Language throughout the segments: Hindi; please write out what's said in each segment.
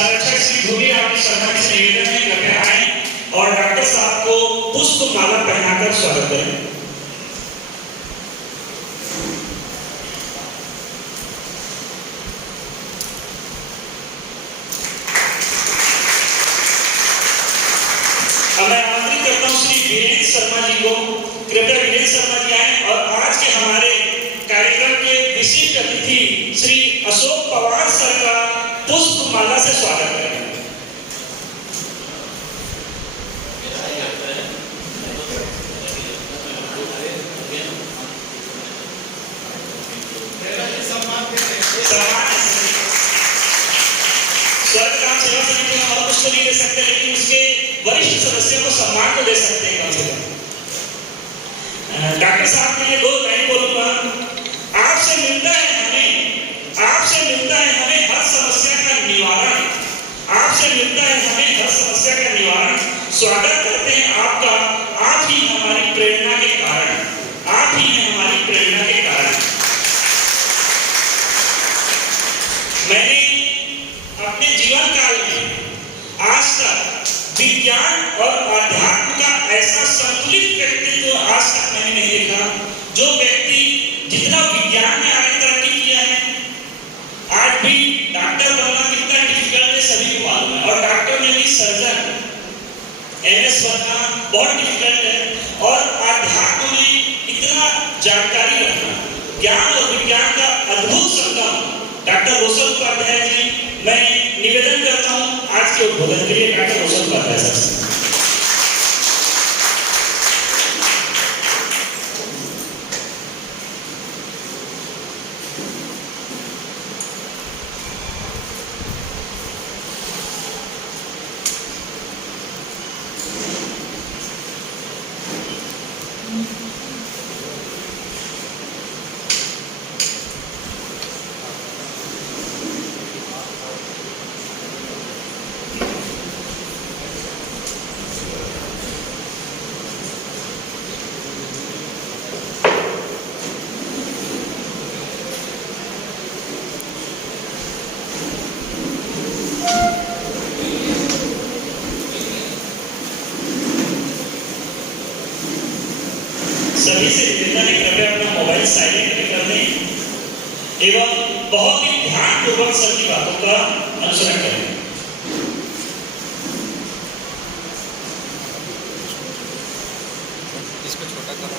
संरक्षक श्री धोबी आपकी श्रद्धा से निवेदन है, कृपया आएं और डॉक्टर साहब को पुष्प माला पहनाकर स्वागत करें। मैं आमंत्रित करता हूं श्री वीरेंद्र शर्मा जी को, कृपया वीरेंद्र शर्मा जी आए और आज के हमारे कार्यक्रम के विशिष्ट अतिथि श्री अशोक पवार सर का पुष्प माला से स्वागत करें। स्वर्ग काम सेवा समिति में और कुछ तो नहीं दे सकते, लेकिन उसके वरिष्ठ सदस्यों को सम्मान तो दे सकते हैं कम से कम। डॉक्टर साहब के लिए 2 लाइन बोलूंगा। आपसे मिलता है हमें हर समस्या का निवारण, आपसे मिलता है हमें हर समस्या का निवारण। स्वागत करते हैं आपका, आप ही हमारी प्रेरणा के कारण, आप ही हैं हमारी प्रेरणा के कारण। मैंने अपने जीवन काल में आज तक विज्ञान और अध्यात्म का ऐसा संतुलित व्यक्तित्व आज तक मैंने नहीं देखा। जो व्यक्ति जितना विज्ञान में आगे तरक्की किया है, आज भी डॉक्टर बनना कितना डिफिकल्ट है सभी को मालूम है, और डॉक्टर में भी सर्जन एमएस बनना बहुत डिफिकल्ट है। और अध्यात्म में इतना जानकारी रखना, ज्ञान और विज्ञान का अद्भुत संगम डॉक्टर रोशन उपाध्याय जी, मैं निवेदन करता हूं आज के उद्बोधन के लिए डॉक्टर रोशन उपाध्याय सर से। सभी से निवेदन है, कृपया अपना मोबाइल साइलेंट कर दें एवं बहुत ही ध्यानपूर्वक सभी बातों का अनुसरण करें। इसको छोटा करना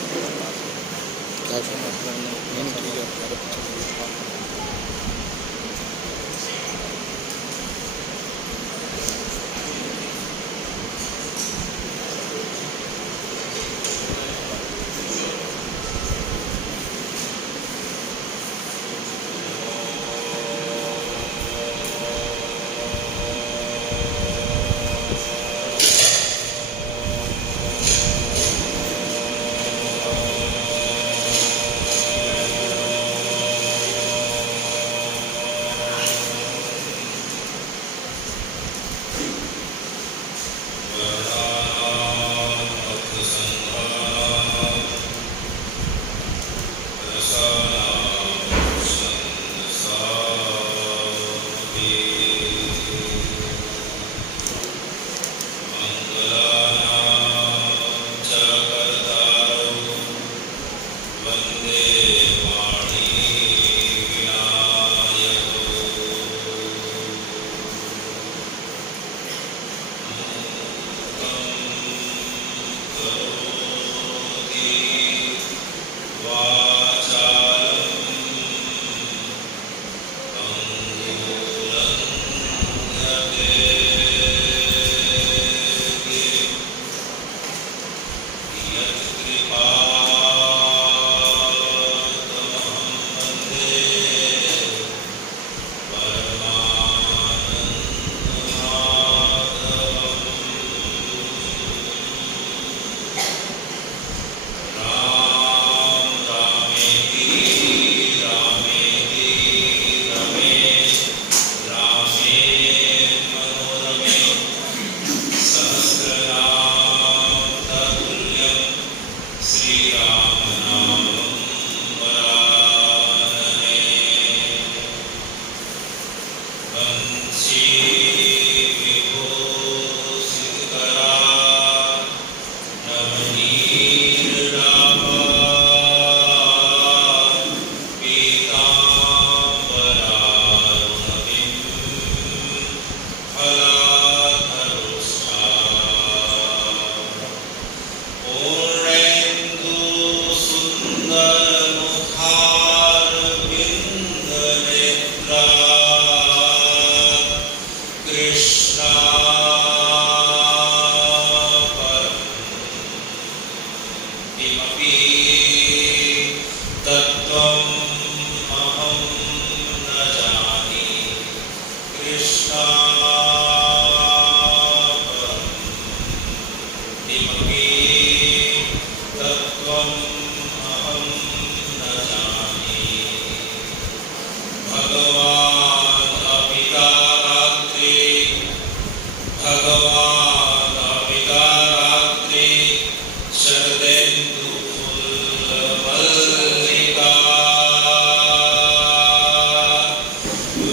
She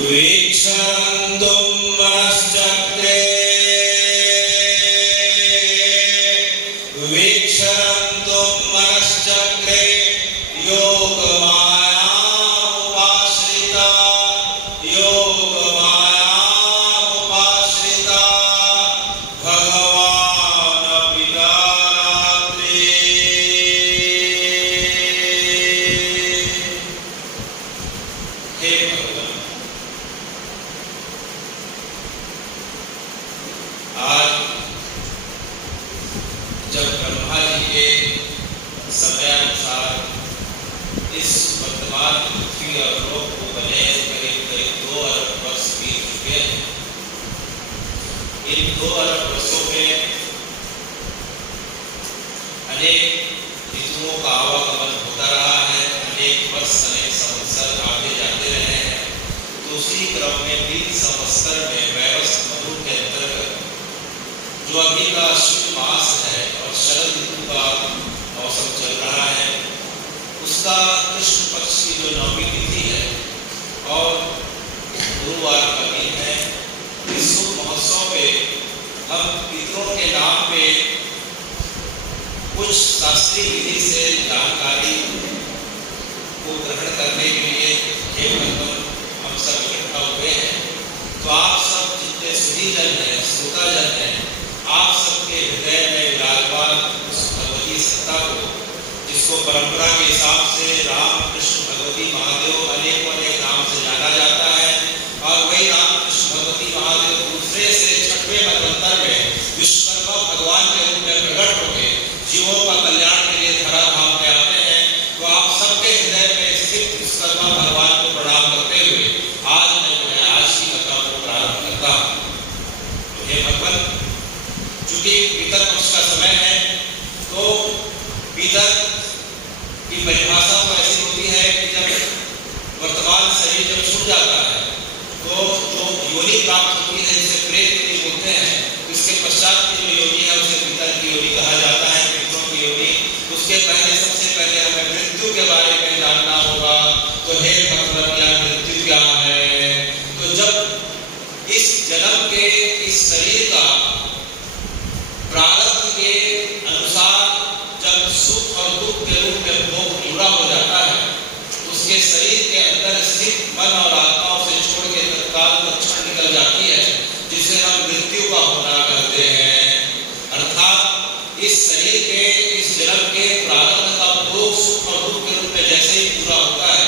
वीक्षरन्तुं मनश्चक्रे वीक्षरन्तुं मनश्चक्रे योगमायामुपाश्रिता योगमायामुपाश्रिता भगवानपि रात्रे। हे भगवान, आज जब ब्रह्मा जी के समयानुसार इस वर्तमान पृथ्वी और लोक को बने करीब करीब 2 अरब वर्ष बीत चुके हैं। इन 2 अरब वर्षों में अनेक ऋतुओं का आवागमन होता रहा है, अनेक वर्ष अनेक संवत्सर आते जाते रहे हैं। तो उसी क्रम में 3 संवत्सर में वैवस्वत मनु के अंतर्गत जो अभी का अश्विन मास है और शरद ऋतु का मौसम चल रहा है, उसका कृष्ण पक्ष की जो 9वीं तिथि है और गुरुवार का दिन है। इस शुभ महोत्सव पे हम पितरों के नाम पे कुछ शास्त्रीय विधि से जानकारी को ग्रहण करने के लिए हे भगवान हम सब इकट्ठा हुए हैं। तो आप सब जितने सुधीजन हैं, श्रोताजन हैं, आप सबके हृदय में विराजमान उस भगवती सत्ता को, जिसको परंपरा के हिसाब से राम कृष्ण भगवती महादेव अनेक नाम से जाना जाता है, और वही राम कृष्ण भगवती महादेव दूसरे से 6वें मनवंतर में विश्वकर्मा भगवान के रूप में प्रकट होकर जीवों का कल्याण के लिए धरा धाम में आते हैं। तो आप सबके हृदय में स्थित विश्वकर्मा भगवान को प्रणाम करते हुए आज मैं जो है आज की कथा को प्रारंभ करता हूँ। तो हे भगवान, चूंकि पितर पक्ष का समय है, तो पितर की परिभाषा तो ऐसी होती है कि जब वर्तमान शरीर जब छूट जाता है तो जो योनि प्राप्त होती है, जिसे प्रेत योनि बोलते हैं, इसके पश्चात की जो योनि है उसे पितर की योनि कहा जाता है, पितरों की योनि। उसके पहले सबसे पहले हमें मृत्यु के बारे में जानना होगा। तो हे भगवान, या मृत्यु क्या है? तो जब इस जन्म के इस शरीर का प्रारब्ध के अनुसार जब सुख और दुख के रूप में भोग पूरा हो जाता है, उसके शरीर के अंदर स्थित मन और आत्माओं से छोड़ के तत्काल क्षण निकल जाती है, जिसे हम मृत्यु का होना कहते हैं। अर्थात इस शरीर के इस जन्म के प्रारब्ध का भोग सुख और दुख के रूप में जैसे ही पूरा होता है,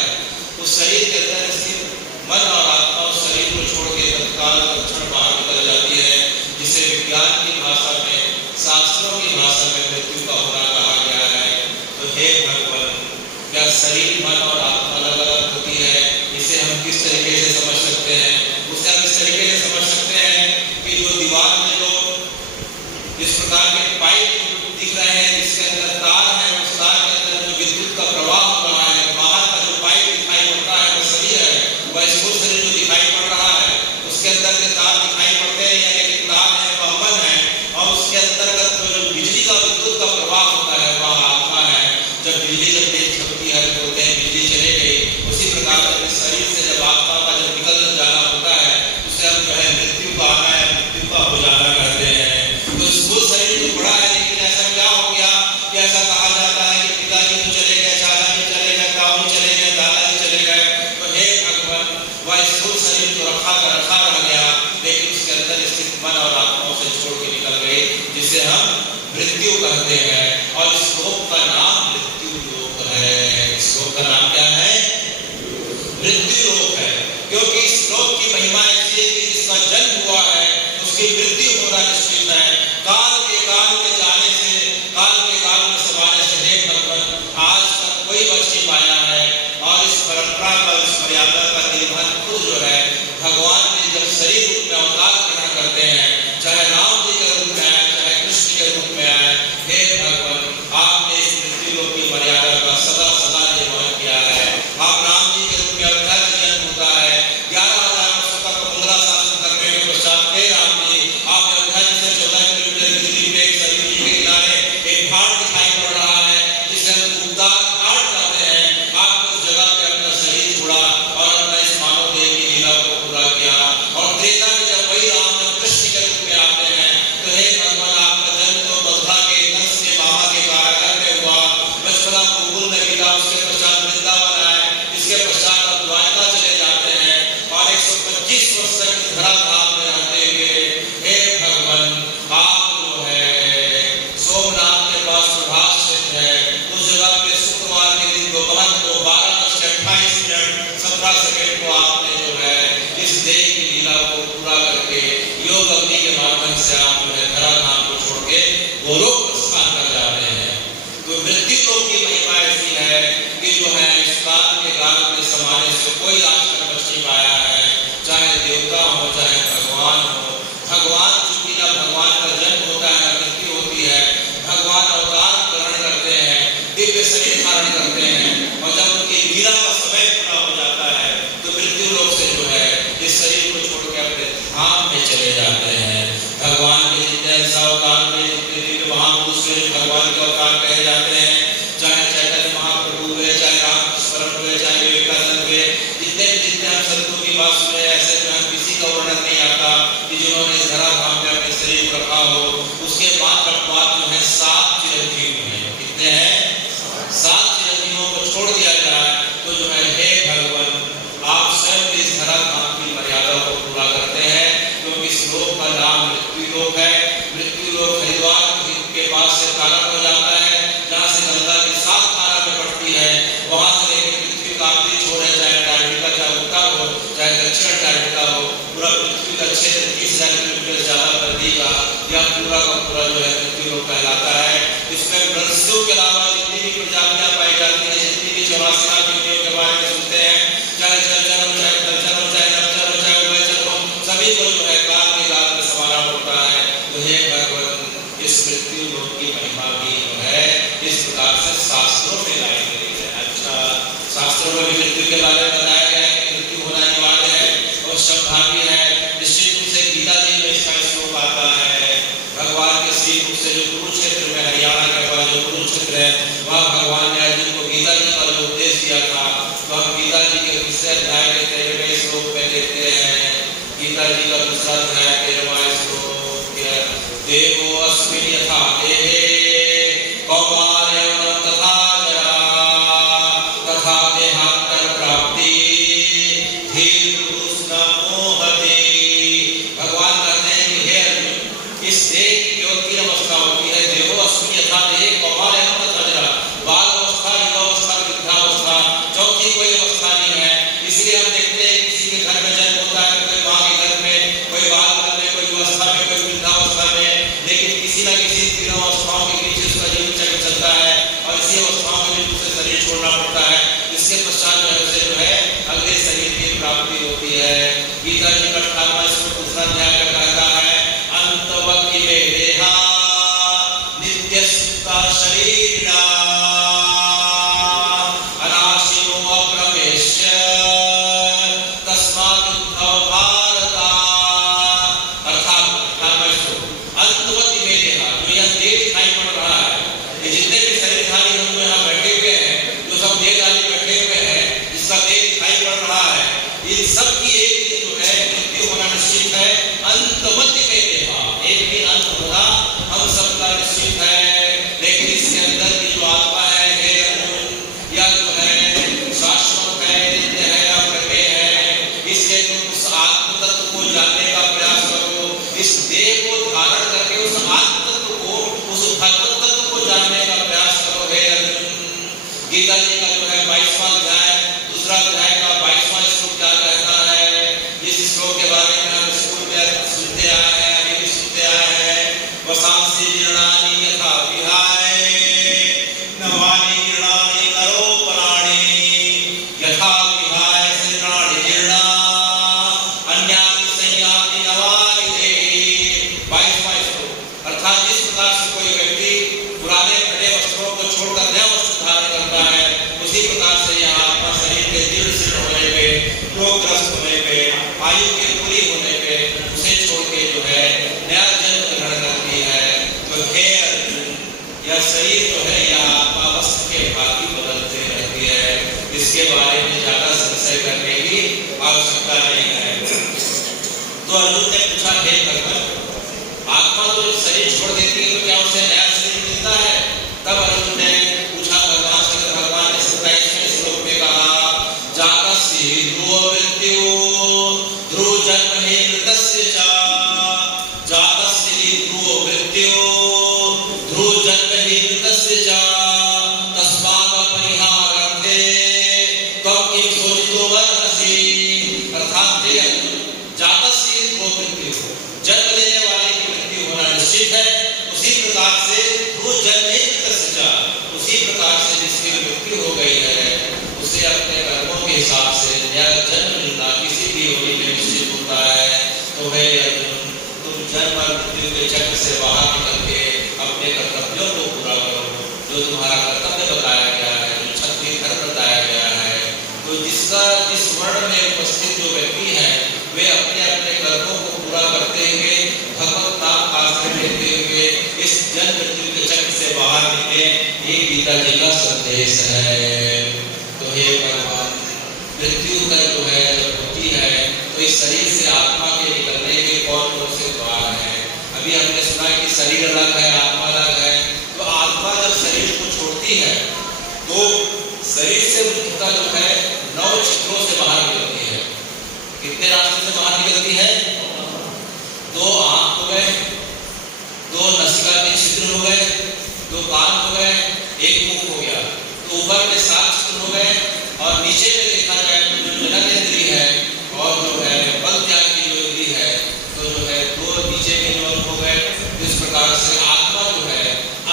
तो शरीर के अंदर स्थित मन और आत्मा उस शरीर को छोड़ के तत्काल क्षण बाहर निकल जाती है, जिसे विज्ञान की भाषा में, शास्त्रों की भाषा में मृत्यु का होना कहा गया है। तो हे भगवान, क्या शरीर मन और आत्मा अलग अलग होती है? इसे हम किस तरीके से समझ सकते हैं? उसे हम इस तरीके से समझ सकते हैं कि जो दीवार में जो इस प्रकार के पाइप दिख रहे हैं, जिसके अंदर तार है, उस तार के अंदर जो विद्युत का प्रवाह हो रहा है, बाहर का जो पाइप दिखाई पड़ता है वो सही है, वह स्थूल शरीर जो दिखाई पड़ रहा है उसके अंदर के तार दिखाई पड़ते हैं, यानी कि तार है वह मन है, और उसके अंतर्गत जो बिजली का विद्युत का प्रवाह होता है वह आत्मा है। जब बिजली जब तेज चमकती है तो बोलते हैं बिजली चले गई। उसी प्रकार शरीर से जब आत्मा का जब निकल जाना होता है, उसे हम जो है मृत्यु का आना है, मृत्यु का हो जाना कहते हैं। तो स्थूल शरीर तो बड़ा है, लेकिन ऐसा क्या हो गया कि ऐसा कहा जाता है कि पिताजी तो चले गए, चाचाजी चले गए, ताऊ चले गए, दादाजी चले गए। तो हे भगवान, वह स्थूल शरीर तो रखा रह गया, लेकिन उसके अंदर स्थित मन और आत्माओं से छोड़ के निकल गए, जिसे हम मृत्यु कहते हैं। और इस लोक का नाम मृत्यु लोक है। इस लोक का नाम क्या है? मृत्यु लोक है, क्योंकि इस लोक की महिमा ऐसी है कि जिसका जन्म हुआ है उसकी मृत्यु होना निश्चित है। काल के काल में जाने से, काल के काल में समाने से हे भगवान आज तक कोई बच नहीं पाया है। और इस परंपरा का, इस मर्यादा का निर्वहन खुद जो है भगवान ने जब शरीर रूप में अवतार ग्रहण करते हैं, चाहे राम जी के रूप में आए, चाहे कृष्ण के रूप में आए, हे भगवान देवता हो चाहे भगवान हो, भगवान चूंकि ना भगवान का जन्म होता है ना मृत्यु होती है, भगवान अवतार ग्रहण करते हैं, दिव्य शरीर धारण करते हैं, और जब उनकी लीला का समय पूरा हो जाता है तो मृत्यु लोक से जो है इस शरीर को छोड़ के अपने धाम में चले जाते हैं। भगवान के जितने अवतार में जितने दिव्य महापुरुष भगवान के अवतार कहे जाते हैं, चाहे चैतन्य महाप्रभु हुए, चाहे रामकृष्ण हुए, चाहे विवेकानंद हुए, जितने हम संतों की बात सुने, ऐसे जो है किसी का वर्णन नहीं आता कि जिन्होंने इस धराधाम में अपने शरीर को रखा हो। उसके बाद जो है 7 चिरंजीव हैं। कितने हैं? 7 चिरंजीवों को छोड़ दिया जाए तो जो है हे भगवान आप स्वयं इस धराधाम की मर्यादा को पूरा करते हैं, क्योंकि इस लोक का नाम मृत्यु लोक है। मृत्यु लोक हरिद्वार के पास से प्रारंभ हो जाता है, जहाँ से गंगा की 7 धारा में पड़ती है, वहां से लेकर पृथ्वी का आखिरी छोर है, चाहे अंटार्कटिका, चाहे उत्तर हो, चाहे दक्षिण अंटार्कटिका हो, पूरा पृथ्वी का क्षेत्र 30,000 किलोमीटर ज्यादा परिधि का यह पूरा का पूरा जो है मृत्यु लोक कहलाता है। इसमें मनुष्यों के अलावा जितनी भी प्रजातियां पाई जाती है, जितनी भी 84 लाख व्यक्तियों के बारे में सुनते हैं, चाहे जलचर हो, चाहे जलचर हो, चाहे नभचर हो, चाहे उभयचर हो, सभी को जो है काल के गाल में संवारा पड़ता है। तो हे भगवान इस मृत्यु लोक की महिमा भी जो है इस प्रकार से शास्त्रों में लाई गई है। अच्छा, शास्त्रों में भी मृत्यु के बारे में बताया गया है कि मृत्यु होना अनिवार्य है और संभाव्य है। निश्चित रूप से गीता जी में इसका श्लोक आता है। भगवान के श्री मुख से जो कुरुक्षेत्र में, हरियाणा के पास जो कुरुक्षेत्र है, वहाँ भगवान ने अर्जुन को गीता जी का जो उपदेश दिया था, तो हम गीता जी के 20वें अध्याय के 13वें श्लोक में देखते हैं। गीता जी का 2रा अध्याय 13वां श्लोक, देवो अस्मिन् यथा देहे कौमार्यं तथा जरा तथा देहांतर प्राप्ति धीर पुरुष न मोहते। भगवान कहते हैं कि हे अर्जुन, इस देह की केवल 3 अवस्था होती है। देवो अस्मिन् यथा देहे कौमार्यं तथा जरा, बाल अवस्था, युवावस्था, वृद्धावस्था, चौथी कोई अवस्था नहीं है। इसलिए हम देखते हैं किसी के घर में जन्म होता है, कोई माँ के घर में, कोई बाल घर में, कोई युवावस्था में, कोई वृद्धावस्था में, लेकिन किसी न किसी 3 अवस्थाओं के बीच उसका जीवन चक्र चलता है और इसी अवस्थाओं में भी उसे शरीर छोड़ना पड़ता है। इसके पश्चात जो है उसे जो है अगले शरीर की प्राप्ति होती है। गीता जी का 18वां श्लोक 2रा अध्याय का कहता है, अंतवक्ति में देहा नित्य सुप्ता शरीरा अनाशिनो अप्रमेश्य तस्मात् उद्धव भारता। अर्थात 18वां श्लोक, अंतवती में देहा, जो यह देह दिखाई पड़ रहा है, ये जितने भी शरीरधारी हम जो यहाँ बैठे हुए हैं, जो सब देहधारी बैठे हुए हैं, जिसका देह दिखाई पड़ रहा है, इन सब की एक दिन जो है मृत्यु होना निश्चित है। अंतवती में देहा, एक दिन अंत होगा, हम सबका निश्चित है। लेकिन इसके अंदर की जो आत्मा है, हे अर्जुन, यह जो है शाश्वत है, नित्य है, अप्रमेय है। इसलिए तुम उस आत्म तत्व को जानने का प्रयास करो। इस देह को धारण करके उस आत्म तत्व को, उस भगवत तत्व को जानने का प्रयास करो हे अर्जुन। गीता जी का जो है 22वां अध्याय 2रा अध्याय का 22वां श्लोक क्या कहता है? इस श्लोक के बारे में हम स्कूल में सुनते आए हैं, अभी भी सुनते आए हैं। वसांसि जीर्णानि यथा विहाय नवानि जीर्णानि नरोपराणि यथा विहाय जीर्णानि जीर्णा अन्यानि संयाति नवानि देहि। 22वां श्लोक, अर्थात जिस प्रकार से कोई व्यक्ति पुराने फटे वस्त्रों को छोड़कर नया वस्त्र धारण करता है, उसी प्रकार से यह आत्मा शरीर के जीर्ण शीर्ण होने पे, रोगग्रस्त होने पे, आयु के पूरी होने पे उसे छोड़ के जो है नया जन्म ग्रहण करती है। तो हे अर्जुन, यह शरीर जो है यह आत्मा वस्त्र के भांति बदलते रहती है। इसके बारे में ज्यादा संशय करने की आवश्यकता नहीं है। तो अर्जुन ने पूछा, हे भगवान, आत्मा तो शरीर छोड़ देती है तो क्या उसे नया शरीर मिलता है? तब अर्जुन ने पूछा भगवान से, भगवान ने 27वें श्लोक में कहा, जातस्य ध्रुव मृत्यु ध्रुव जन्म ही मृतस्य च, जातस्य ध्रुव मृत्यु ध्रुव जन्म ही मृतस्य च तस्मात् अपरिहार्यते त्वं किं शोचितो वर्हसि। अर्थात हे अर्जुन, जातस्य ध्रुव मृत्यु, जन्म देने वाले की मृत्यु होना निश्चित है। उसी प्रकार से ध्रुव जन्म ही मृतस्य च, उसी प्रकार से जिसकी मृत्यु हो गई है उसे अपने कर्मों के हिसाब से नया जन्म मिलना किसी भी योनि में निश्चित होता है। तो हे अर्जुन, तुम जन्म और मृत्यु के चक्र से बाहर निकल के अपने कर्तव्यों को पूरा करो, जो तुम्हारा कर्तव्य बताया गया है, जो क्षत्रिय धर्म बताया गया है। तो जिस वर्ण में उपस्थित जो व्यक्ति है वे अपने अपने कर्मों को पूरा करते हुए भगवत नाम आश्रय लेते हुए इस जन्म मृत्यु के चक्र से बाहर निकले, ये गीता जी का संदेश है। तो हे भगवान, मृत्यु का जो है जब होती है तो इस शरीर से आत्मा के निकलने के कौन कौन से द्वार हैं? अभी हमने सुना कि शरीर अलग है, आत्मा अलग है। तो आत्मा जब शरीर को छोड़ती है तो शरीर से मुक्तता जो है 9 छिद्रों से बाहर निकलती है। कितने रास्ते से बाहर निकलती है? 2 आंख हो गए, 2 नासिका के छिद्र हो गए, 2 कान हो गए, 1 मुख हो गया। तो ऊपर में 7 छिद्र हो गए और नीचे में देखा जाए तो जो जनन इंद्री है और जो है बल त्याग की जो इंद्री है तो जो है 2 नीचे में निवल हो गए। इस प्रकार से आत्मा जो है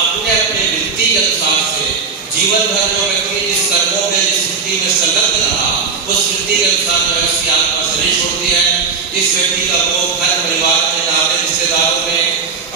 अपने अपने वृत्ति के अनुसार से जीवन भर जो व्यक्ति जिस कर्मों में जिस वृत्ति में संलग्न रहा उस वृत्ति के अनुसार जो है उसकी आत्मा शरीर छोड़ती है। इस व्यक्ति का मोह घर परिवार में, नाते रिश्तेदारों में,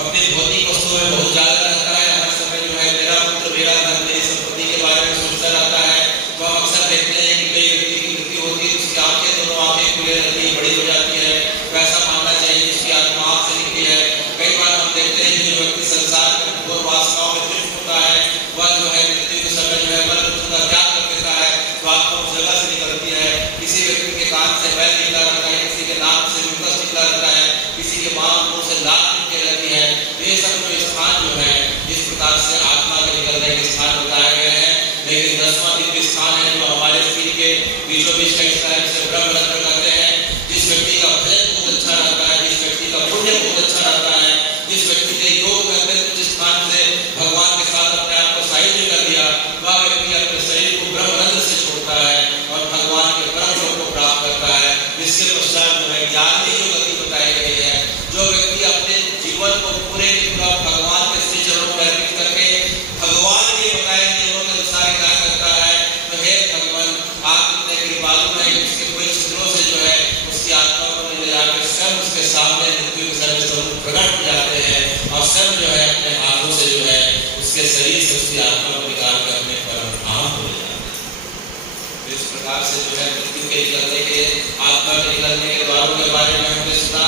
अपनी भौतिक वस्तुओं में बहुत ज्यादा रहता है। हर समय जो है मेरा पुत्र, मेरा धन, मेरी संपत्ति के बारे में सोचता रहता है। तो हम अक्सर देखते हैं कि कई व्यक्ति की मृत्यु होती है, उसकी आंखें, दोनों आंखें खुली रहती है, बड़ी हो जाती है। वैसा मानना चाहिए उसकी आत्मा आंख से निकली है। कई बार हम देखते हैं कि जो व्यक्ति संसार में घोर वासनाओं में तृप्त होता है वह जो है मृत्यु के समय जो है मन बुद्धि का त्याग कर देता है तो आत्मा उस जगह से निकलती है। किसी व्यक्ति के कान से बैल निकला रहता है, किसी के नाक से मुकस निकला रहता है, किसी के बाल मुंह से लाल निकल रहती है। तो ये सब जो स्थान जो है इस प्रकार से आत्मा के निकलने के स्थान बताए गए हैं। लेकिन 10वां दिव्य स्थान है जो हमारे शरीर के बीचों बीच का हिस्सा है, जिसे ब्रह्मरंध्र कहते हैं। जिस व्यक्ति का भजन बहुत अच्छा रहता है, जिस व्यक्ति का पुण्य बहुत अच्छा रहता है, जिस व्यक्ति के योग करते जिस स्थान से भगवान के साथ अपने आप को साहित्य कर दिया, वह व्यक्ति अपने शरीर को ब्रह्मरंध्र से छोड़ता है और भगवान के परम लोक को प्राप्त करता है। इसके पश्चात जो है ज्ञान की जो गति बताई गई है, जो व्यक्ति अपने जीवन को पूरे भगवान के श्री चरणों में अर्पित करके भगवान के बताए नियमों के अनुसार कार्य करता है, तो हे भगवान आप इतने कृपालु हैं कि उसके कोई छिद्रों से जो है उसकी आत्मा को ले जाकर स्वयं उसके सामने मृत्यु के समय स्वरूप प्रकट हो जाते हैं और स्वयं जो है अपने हाथों से जो है उसके शरीर से उसकी आत्मा को निकाल कर अपने परम धाम को ले जाते हैं। इस प्रकार से जो है मृत्यु के निकलने के, आत्मा के निकलने के द्वारों के बारे में हमने सुना।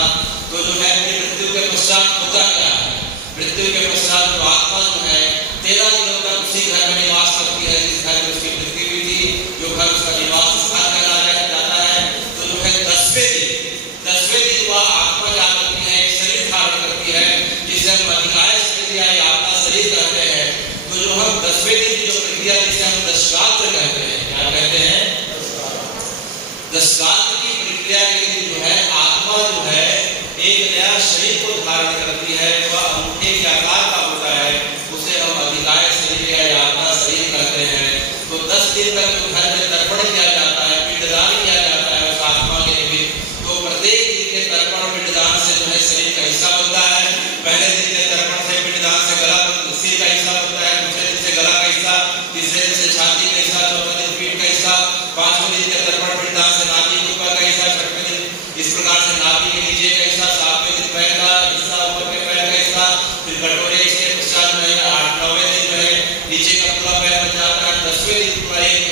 तो जो है मृत्यु के पश्चात होता क्या है? मृत्यु के पश्चात जो आत्मा जो है 13 दिनों तक उसी घर में निवास करती है जिस घर में उसकी मृत्यु हुई थी, जो घर उसका निवास स्थान कहलाया जाता है। तो जो है 10वें दिन वह आत्मा क्या करती है? एक शरीर धारण करती है जिसे हम अधिकाय शरीर या आत्मा शरीर कहते हैं। तो जो हम 10वें दिन की जो प्रक्रिया जिसे हम दशरात्र कहते हैं, क्या कहते हैं? दशरात्र की प्रक्रिया के लिए जो है आत्मा जो है एक नया शरीर को धारण करती है। वह अंगूठे के आकार का होता है, उसे हम अधिकाय शरीर या आत्मा शरीर कहते हैं। तो 10 दिन तक जो घर में तर्पण किया जाता है, पिंडदान किया जाता है उस आत्मा के निमित्त। तो प्रत्येक दिन के तर्पण पिंडदान से जो है शरीर का हिस्सा बनता है। पहले दिन के तर्पण से पिंडदान से गला सिर का हिस्सा बनता है, दूसरे दिन से गला का हिस्सा, तीसरे दिन से छाती का हिस्सा, चौथे दिन पीठ का हिस्सा, 5वें दिन के तर्पण पिंडदान से नाभि के ऊपर का हिस्सा, 6वें दिन इस प्रकार से नाभि के नीचे का हिस्सा, 7वें दिन पैर का हिस्सा, ऊपर के पैर का हिस्सा, फिर कटोरे। इसके पश्चात जो है 8-9वें दिन जो है नीचे का पूरा पैर बन जाता है। 10वें दिन पूरा एक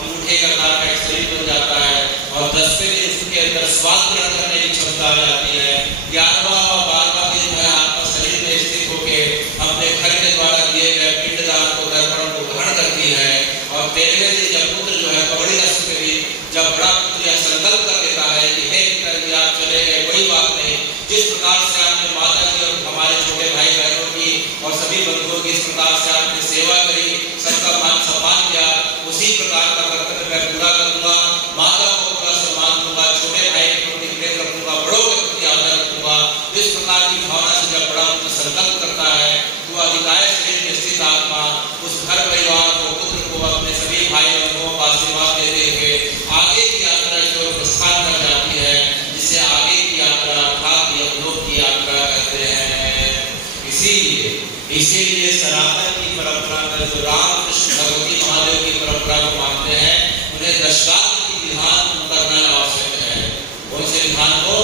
अंगूठे का आकार का एक शरीर बन जाता है और 10वें दिन उसके अंदर स्वाद ग्रहण करने की क्षमता आ जाती है। 11वां और 12वां दिन जो है आत्मा शरीर में स्थित होकर अपने घर के द्वारा दिए गए पिंडदान को, तर्पण को ग्रहण करती है। और 13वें दिन जब पुत्र जो है पगड़ी रस्म के दिन जब बड़ा पुत्र यह संकल्प कर देता है कि हे पिताजी आप चले गए, कोई बात नहीं, जिस प्रकार से आपने माता जी और हमारे छोटे भाई बहनों की और सभी बंधुओं की इस प्रकार से आपने सेवा करी, सबका मान सम्मान किया, उसी प्रकार का कर्तव्य मैं पूरा करूंगा। माता को पूरा सम्मान दूंगा, छोटे भाई के प्रति प्रेम रखूंगा, बड़ों के प्रति आदर रखूंगा। इस प्रकार की भावना से जब बड़ा पुत्र संकल्प करता है तो अधिकाय शरीर में स्थित आत्मा उस घर परिवार को, पुत्र को, अपने सभी भाई बहनों को आशीर्वाद देते हुए आगे की यात्रा की ओर प्रस्थान कर जाती है, जिसे आगे की यात्रा अर्थात यमलोक की यात्रा कहते हैं। इसीलिए सनातन की परंपरा में जो रामकृष्ण भगवती महादेव की परंपरा को मानते हैं उन्हें दशरात्र की विधान करना आवश्यक है। कौन से विधान को?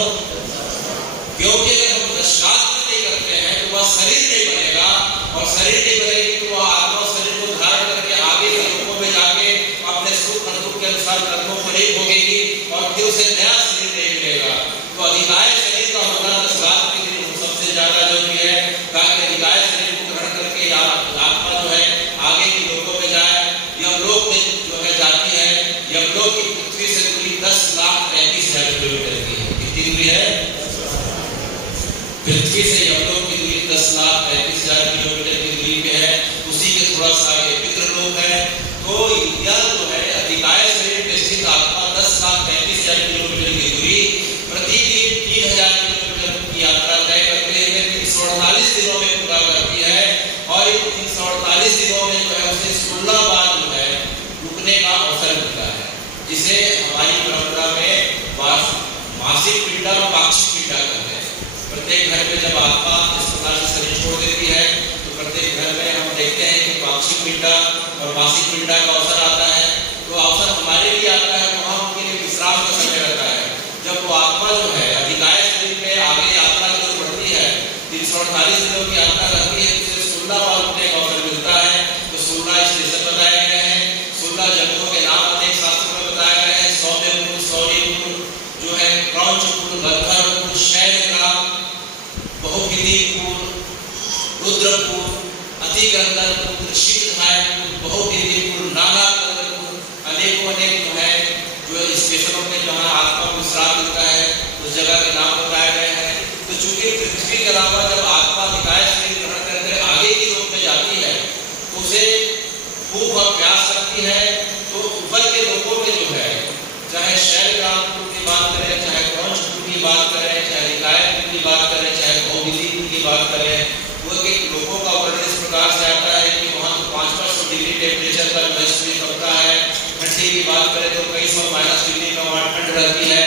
पृथ्वी से यमलोक की दूरी 10,35,000 किलोमीटर की दूरी पे है। उसी के थोड़ा सा आगे पितृलोक है। तो यह जो है अधिकाय शरीर में स्थित आत्मा 10,35,000 किलोमीटर की दूरी प्रतिदिन 3,000 किलोमीटर की यात्रा तय करते हुए 348 दिनों में पूरा करती है। और इन 348 दिनों में जो है उसे 16 बार जो है रुकने का अवसर मिलता है, जिसे हमारी परंपरा में मासिक पीड़ा और पाक्षिक पीड़ा कहते हैं। प्रत्येक घर में जब आत्मा इस प्रकार से शरीर छोड़ देती है तो प्रत्येक घर में हम देखते हैं कि पाक्षिक पीड़ा और मासिक पीड़ा का अवसर आता है। तो अवसर हमारे लिए आता है, वहाँ उनके लिए विश्राम का समय रहता है। जब वो आत्मा जो है अधिकाय शरीर में आगे यात्रा की ओर बढ़ती है, 348 दिनों की यात्रा रहती है, उसे 16 बार रुकने का अवसर मिलता है। तो 16 स्टेशन बताए गए हैं, 16 जगहों के नाम अनेक शास्त्रों में बताए गए हैं। सौम्यपुर, सौरीपुर जो है, क्रौंचपुर, गंधर्वपुर, शैलग्राम, बहुगिरिपुर, रुद्रपुर, अतिगंधर्वपुर, शीतधायपुर, बहुगिरिपुर, नागापुर, अनेकों अनेक जो है जो स्टेशनों में जहाँ आत्मा को विश्राम मिलता है उस जगह के नाम बताए गए हैं। तो चूंकि पृथ्वी के अलावा जब आत्मा अधिकाय शरीर ग्रहण करके आगे की लोक में जाती है तो उसे भूख और प्यास लगती है। तो ऊपर के लोगों में जो है, चाहे शैलग्रामपुर की बात करें, चाहे क्रौंचपुर की बात करें, चाहे अधिकायपुर की बात करें, चाहे बहुगिरिपुर की बात करें, वो के लोगों का वर्णन इस प्रकार से आता है कि वहाँ तो 500 डिग्री टेम्परेचर का सूर्य तपता है। ठंडी की बात करें तो कई सौ माइनस डिग्री का वहाँ ठंड रहती है।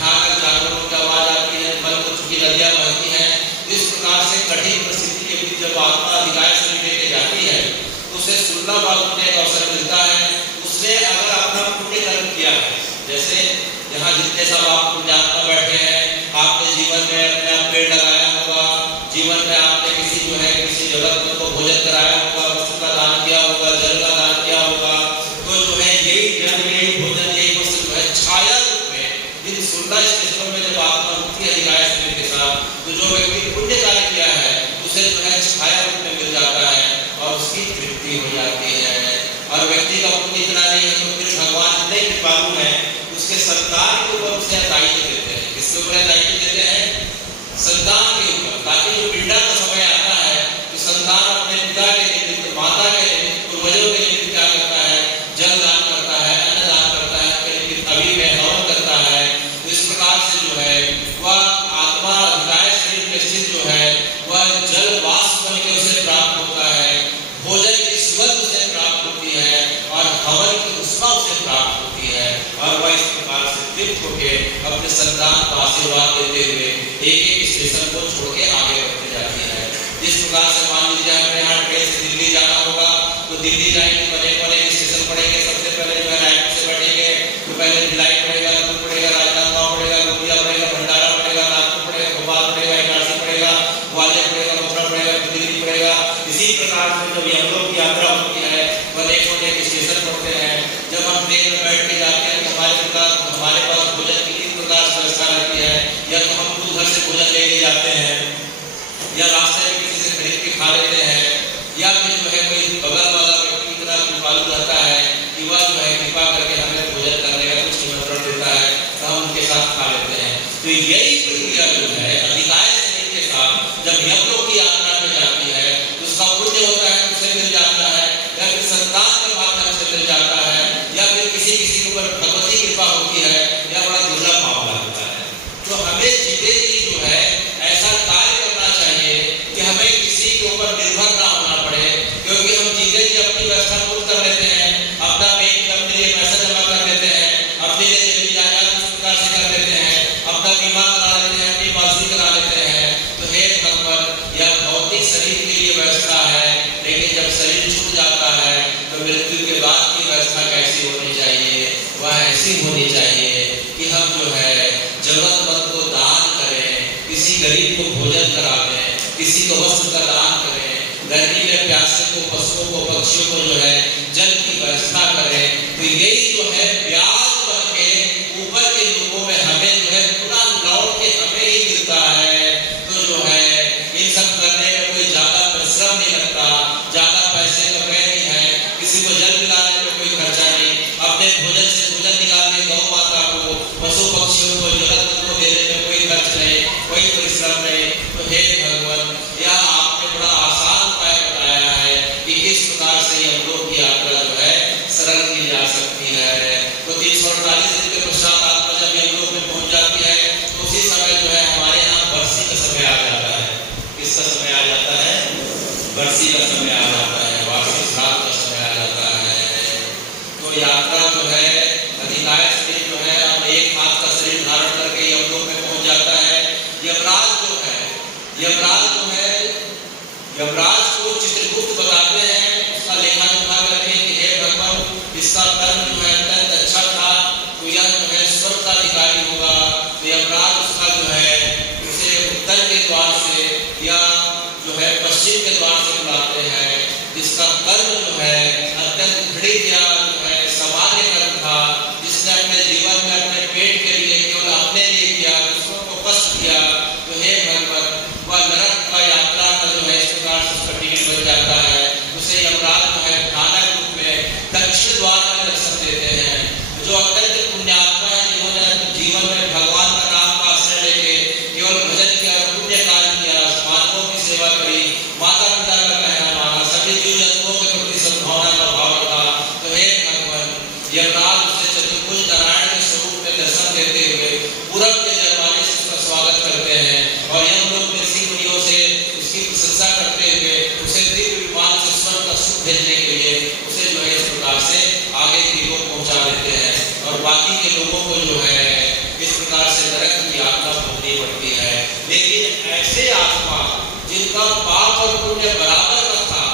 यहाँ जानवरों की आवाज आती है, मल को चुकी नदियाँ बहती हैं। इस प्रकार से कठिन परिस्थिति के बीच जब आत्मा अधिकाय शरीर लेके जाती है तो उसे 16 बार रुकने का अवसर मिलता है। उसने अगर अपना पुण्य कर्म किया है, जैसे यहाँ जितने सब आप पुण्यात्मा बैठे हैं, आपने जीवन में अपने पेड़ लगाया होगा, जीवन में आपने किसी जो है किसी जरूरतमंद को भोजन कराया होगा, वस्त्र का दान किया होगा, जल का दान किया होगा। तो जो है यही जल, यही भोजन, यही वस्त्र जो है छाया रूप में इन 16 स्टेशनों में जब आत्मा रुकती है अधिकाय शरीर के साथ, तो जो व्यक्ति पुण्य कार्य किया है उसे जो है छाया रूप में मिल जाता है और उसकी तृप्ति हो जाती है। और व्यक्ति का पुण्य इतना नहीं है तो फिर भगवान इतने कृपालु है, उसके संतान के ऊपर उसे दायित्व देते हैं। किसके ऊपर दायित्व देते हैं? संतान के ऊपर, ताकि जो पीड़ा का समय आता है तो संतान अपने पिता के निमित्त, माता के निमित्त, पूर्वजों के निमित्त क्या करता है? जल दान करता है, अन्न दान करता है, उनके निमित्त अभी में हवन करता है। तो इस प्रकार से जो है वह आत्मा अधिकाय शरीर में स्थित जो है वह जल वाष्प बन के उसे प्राप्त होता है, भोजन की सुगंध उसे प्राप्त होती है और हवन की उष्मा उसे प्राप्त होती है। और वह इस प्रकार से तृप्त होकर अपने संतान को आशीर्वाद देते हुए एक एक स्टेशन को छोड़ के आगे बढ़ते जाती है। जिस प्रकार से मान लीजिए हमें यहाँ ट्रेन से दिल्ली जाना होगा तो दिल्ली जाएंगे तो अनेक स्टेशन पड़ेंगे। सबसे पहले जो है रायपुर से बैठेंगे तो पहले भिलाई पड़ेगा, दूर पड़ेगा, राजनांदगांव पड़ेगा, गोंदिया पड़ेगा, भंडारा पड़ेगा, नागपुर पड़ेगा, भोपाल पड़ेगा, इटारसी पड़ेगा, ग्वालियर पड़ेगा, मथुरा पड़ेगा, दिल्ली पड़ेगा। इसी प्रकार से जब यमलोक की यात्रा होती है तो अनेक स्टेशन पड़ते हैं। जब हम ट्रेन में बैठ के जाते हैं तो हमारे पास भोजन की 3 प्रकार की व्यवस्था रहती है। या तो हम खुद घर से भोजन लेके जाते हैं, या रास्ते में किसी से खरीद के खा लेते हैं, या फिर जो है कोई बगल वाला व्यक्ति इतना कृपालु रहता है कि वह जो है कृपा करके हमें भोजन करने का कुछ निमंत्रण देता है तो हम उनके साथ खा लेते हैं। तो यही प्रक्रिया जो है अधिकाय शरीर के साथ जब यमलोक की यात्रा में जाती है तो उसका पुण्य होता है, उसे मिल जाता है, या फिर संतान के माध्यम से मिल जाता है, या फिर किसी के ऊपर भगवती कृपा होती है, या बड़ा दुर्लभ मामला होता है। तो हमें जीते जी जो है ऐसा कार्य करना चाहिए कि हमें किसी के ऊपर निर्भर ना होना पड़े, क्योंकि हम जीते जी अपनी व्यवस्था खुद कर लेते हैं, अपना बैंक अपने लिए पैसा जमा कर लेते हैं, अपने लिए जमीन जायदाद इस प्रकार से कर लेते हैं, अपना बीमा करा लेते हैं, अपनी पॉलिसी करा लेते हैं। तो हे भगवान, यह भौतिक शरीर के लिए व्यवस्था है, लेकिन जब शरीर छूट जाता है तो मृत्यु के बाद की व्यवस्था कैसी होनी चाहिए? वह ऐसी होनी चाहिए कि हम जो है जरूरतमंद को दान करें, किसी गरीब को भोजन करावें, किसी को वस्त्र का दान करें, गर्मी में प्यासे को, पशुओं को, पक्षियों को जो है जल की व्यवस्था करें। तो यही जो है ब्याज बन के ऊपर के लोगों में हमें जो है पूरा लौट के हमें ही मिलता है। तो जो है इन सब करने में कोई ज्यादा परिश्रम नहीं लगता, ज्यादा पैसे का व्यय नहीं है, किसी को जल पिलाने में कोई खर्चा नहीं, अपने भोजन से भोजन निकालने, गौ माता को, पशु पक्षियों को, जरूरतमंद को देने में कोई खर्च नहीं, कोई परिश्रम नहीं। तो हे यमराज जो है, यमराज को चित्रगुप्त बताते हैं, उसका लेखा जोखा करके कि हे भगवान, इसका कर्म जो है अत्यंत अच्छा था, तो यह जो है स्वर्ग का अधिकारी होगा। तो यमराज उसका जो है उसे उत्तर के द्वार से या जो है पश्चिम के द्वार से बुलाते हैं। जिसका कर्म जो है अत्यंत घृणित या जो है सामान्य कर्म था, जिसने अपने जीवन में अपने पेट के लिए केवल अपने लिए किया, दूसरों को कष्ट दिया, तो हे भगवान, वह नरक का यात्रा का जो है इस प्रकार से उसका टिकट बन जाता है। उसे यमराज जो है भयानक रूप में दक्षिण द्वार में दर्शन देते हैं। जो अत्यंत पुण्यात्मा है, जिन्होंने जीवन में भगवान का नाम का आश्रय लेके केवल भजन किया, पुण्य कार्य किया, मानवों की सेवा करी, माता पिता का कहना माना, सभी जीव जंतुओं के प्रति सद्भावना का भाव रखा, तो हे भगवान, यमराज उसे चतुर्भुज नारायण के स्वरूप में दर्शन देते हुए पूरब के जयमाले से उसका स्वागत करते हैं और यम लोग में ऋषि मुनियों से उसकी प्रशंसा करते हुए उसे दिव्य विमान से स्वर्ग का सुख भेजने के लिए उसे जो है इस प्रकार से आगे की ओर पहुंचा देते हैं और बाकी के लोगों को जो है इस प्रकार से नरक की यातना भोगनी पड़ती है। लेकिन ऐसे आत्मा जिनका पाप और पुण्य बराबर का था,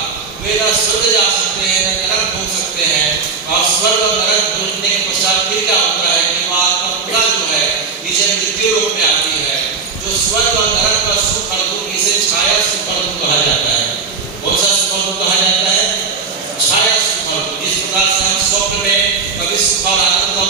वे न स्वर्ग जा सकते हैं, न नरक भोग सकते हैं। और स्वर्ग और नरक भोगने के पश्चात फिर क्या होता है कि वह आत्मा पुनः जो है नीचे मृत्यु रूप में आती है। जो स्वर्ग और नरक का सुख और दुख, इसे छाया सुख और दुख कहा जाता है। कौन सा सुख और दुख कहा जाता है? छाया सुख और दुख। जिस प्रकार से हम स्वप्न में कभी सुख और आनंद का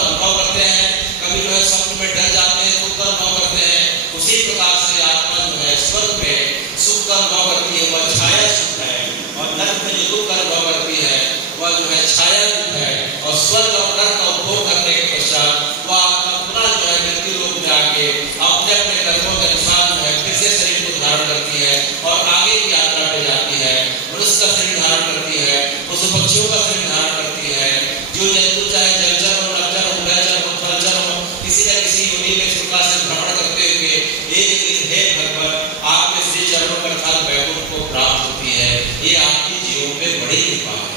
अनुभव करते हैं, कभी जो है स्वप्न में डर जाते हैं, दुख का अनुभव करते हैं, उसी प्रकार से आत्मा जो है स्वर्ग में सुख का अनुभव करती है, वह छाया सुख है, और नरक में जो दुख का अनुभव करती है वह जो है छाया दुख है। और स्वर्ग और नरक का उपभोग करने के पश्चात वह आत्मा पुनः जो है मृत्यु लोक में आके अपने अपने कर्मों के अनुसार जो है फिर से शरीर को धारण करती है और आगे की यात्रा पे जाती है। मनुष्य का शरीर धारण करती है, पशु पक्षियों का शरीर धारण करती है, जो जंतु चाहे जलचर हो, नभचर हो, उभयचर हो, थलचर हो, किसी न किसी योनि में इस प्रकार से भ्रमण करते हुए एक दिन हे भगवान आपके श्री चरणों पर अर्थात वैकुंठ को प्राप्त होती है। ये आपकी जीवों पे बड़ी कृपा है।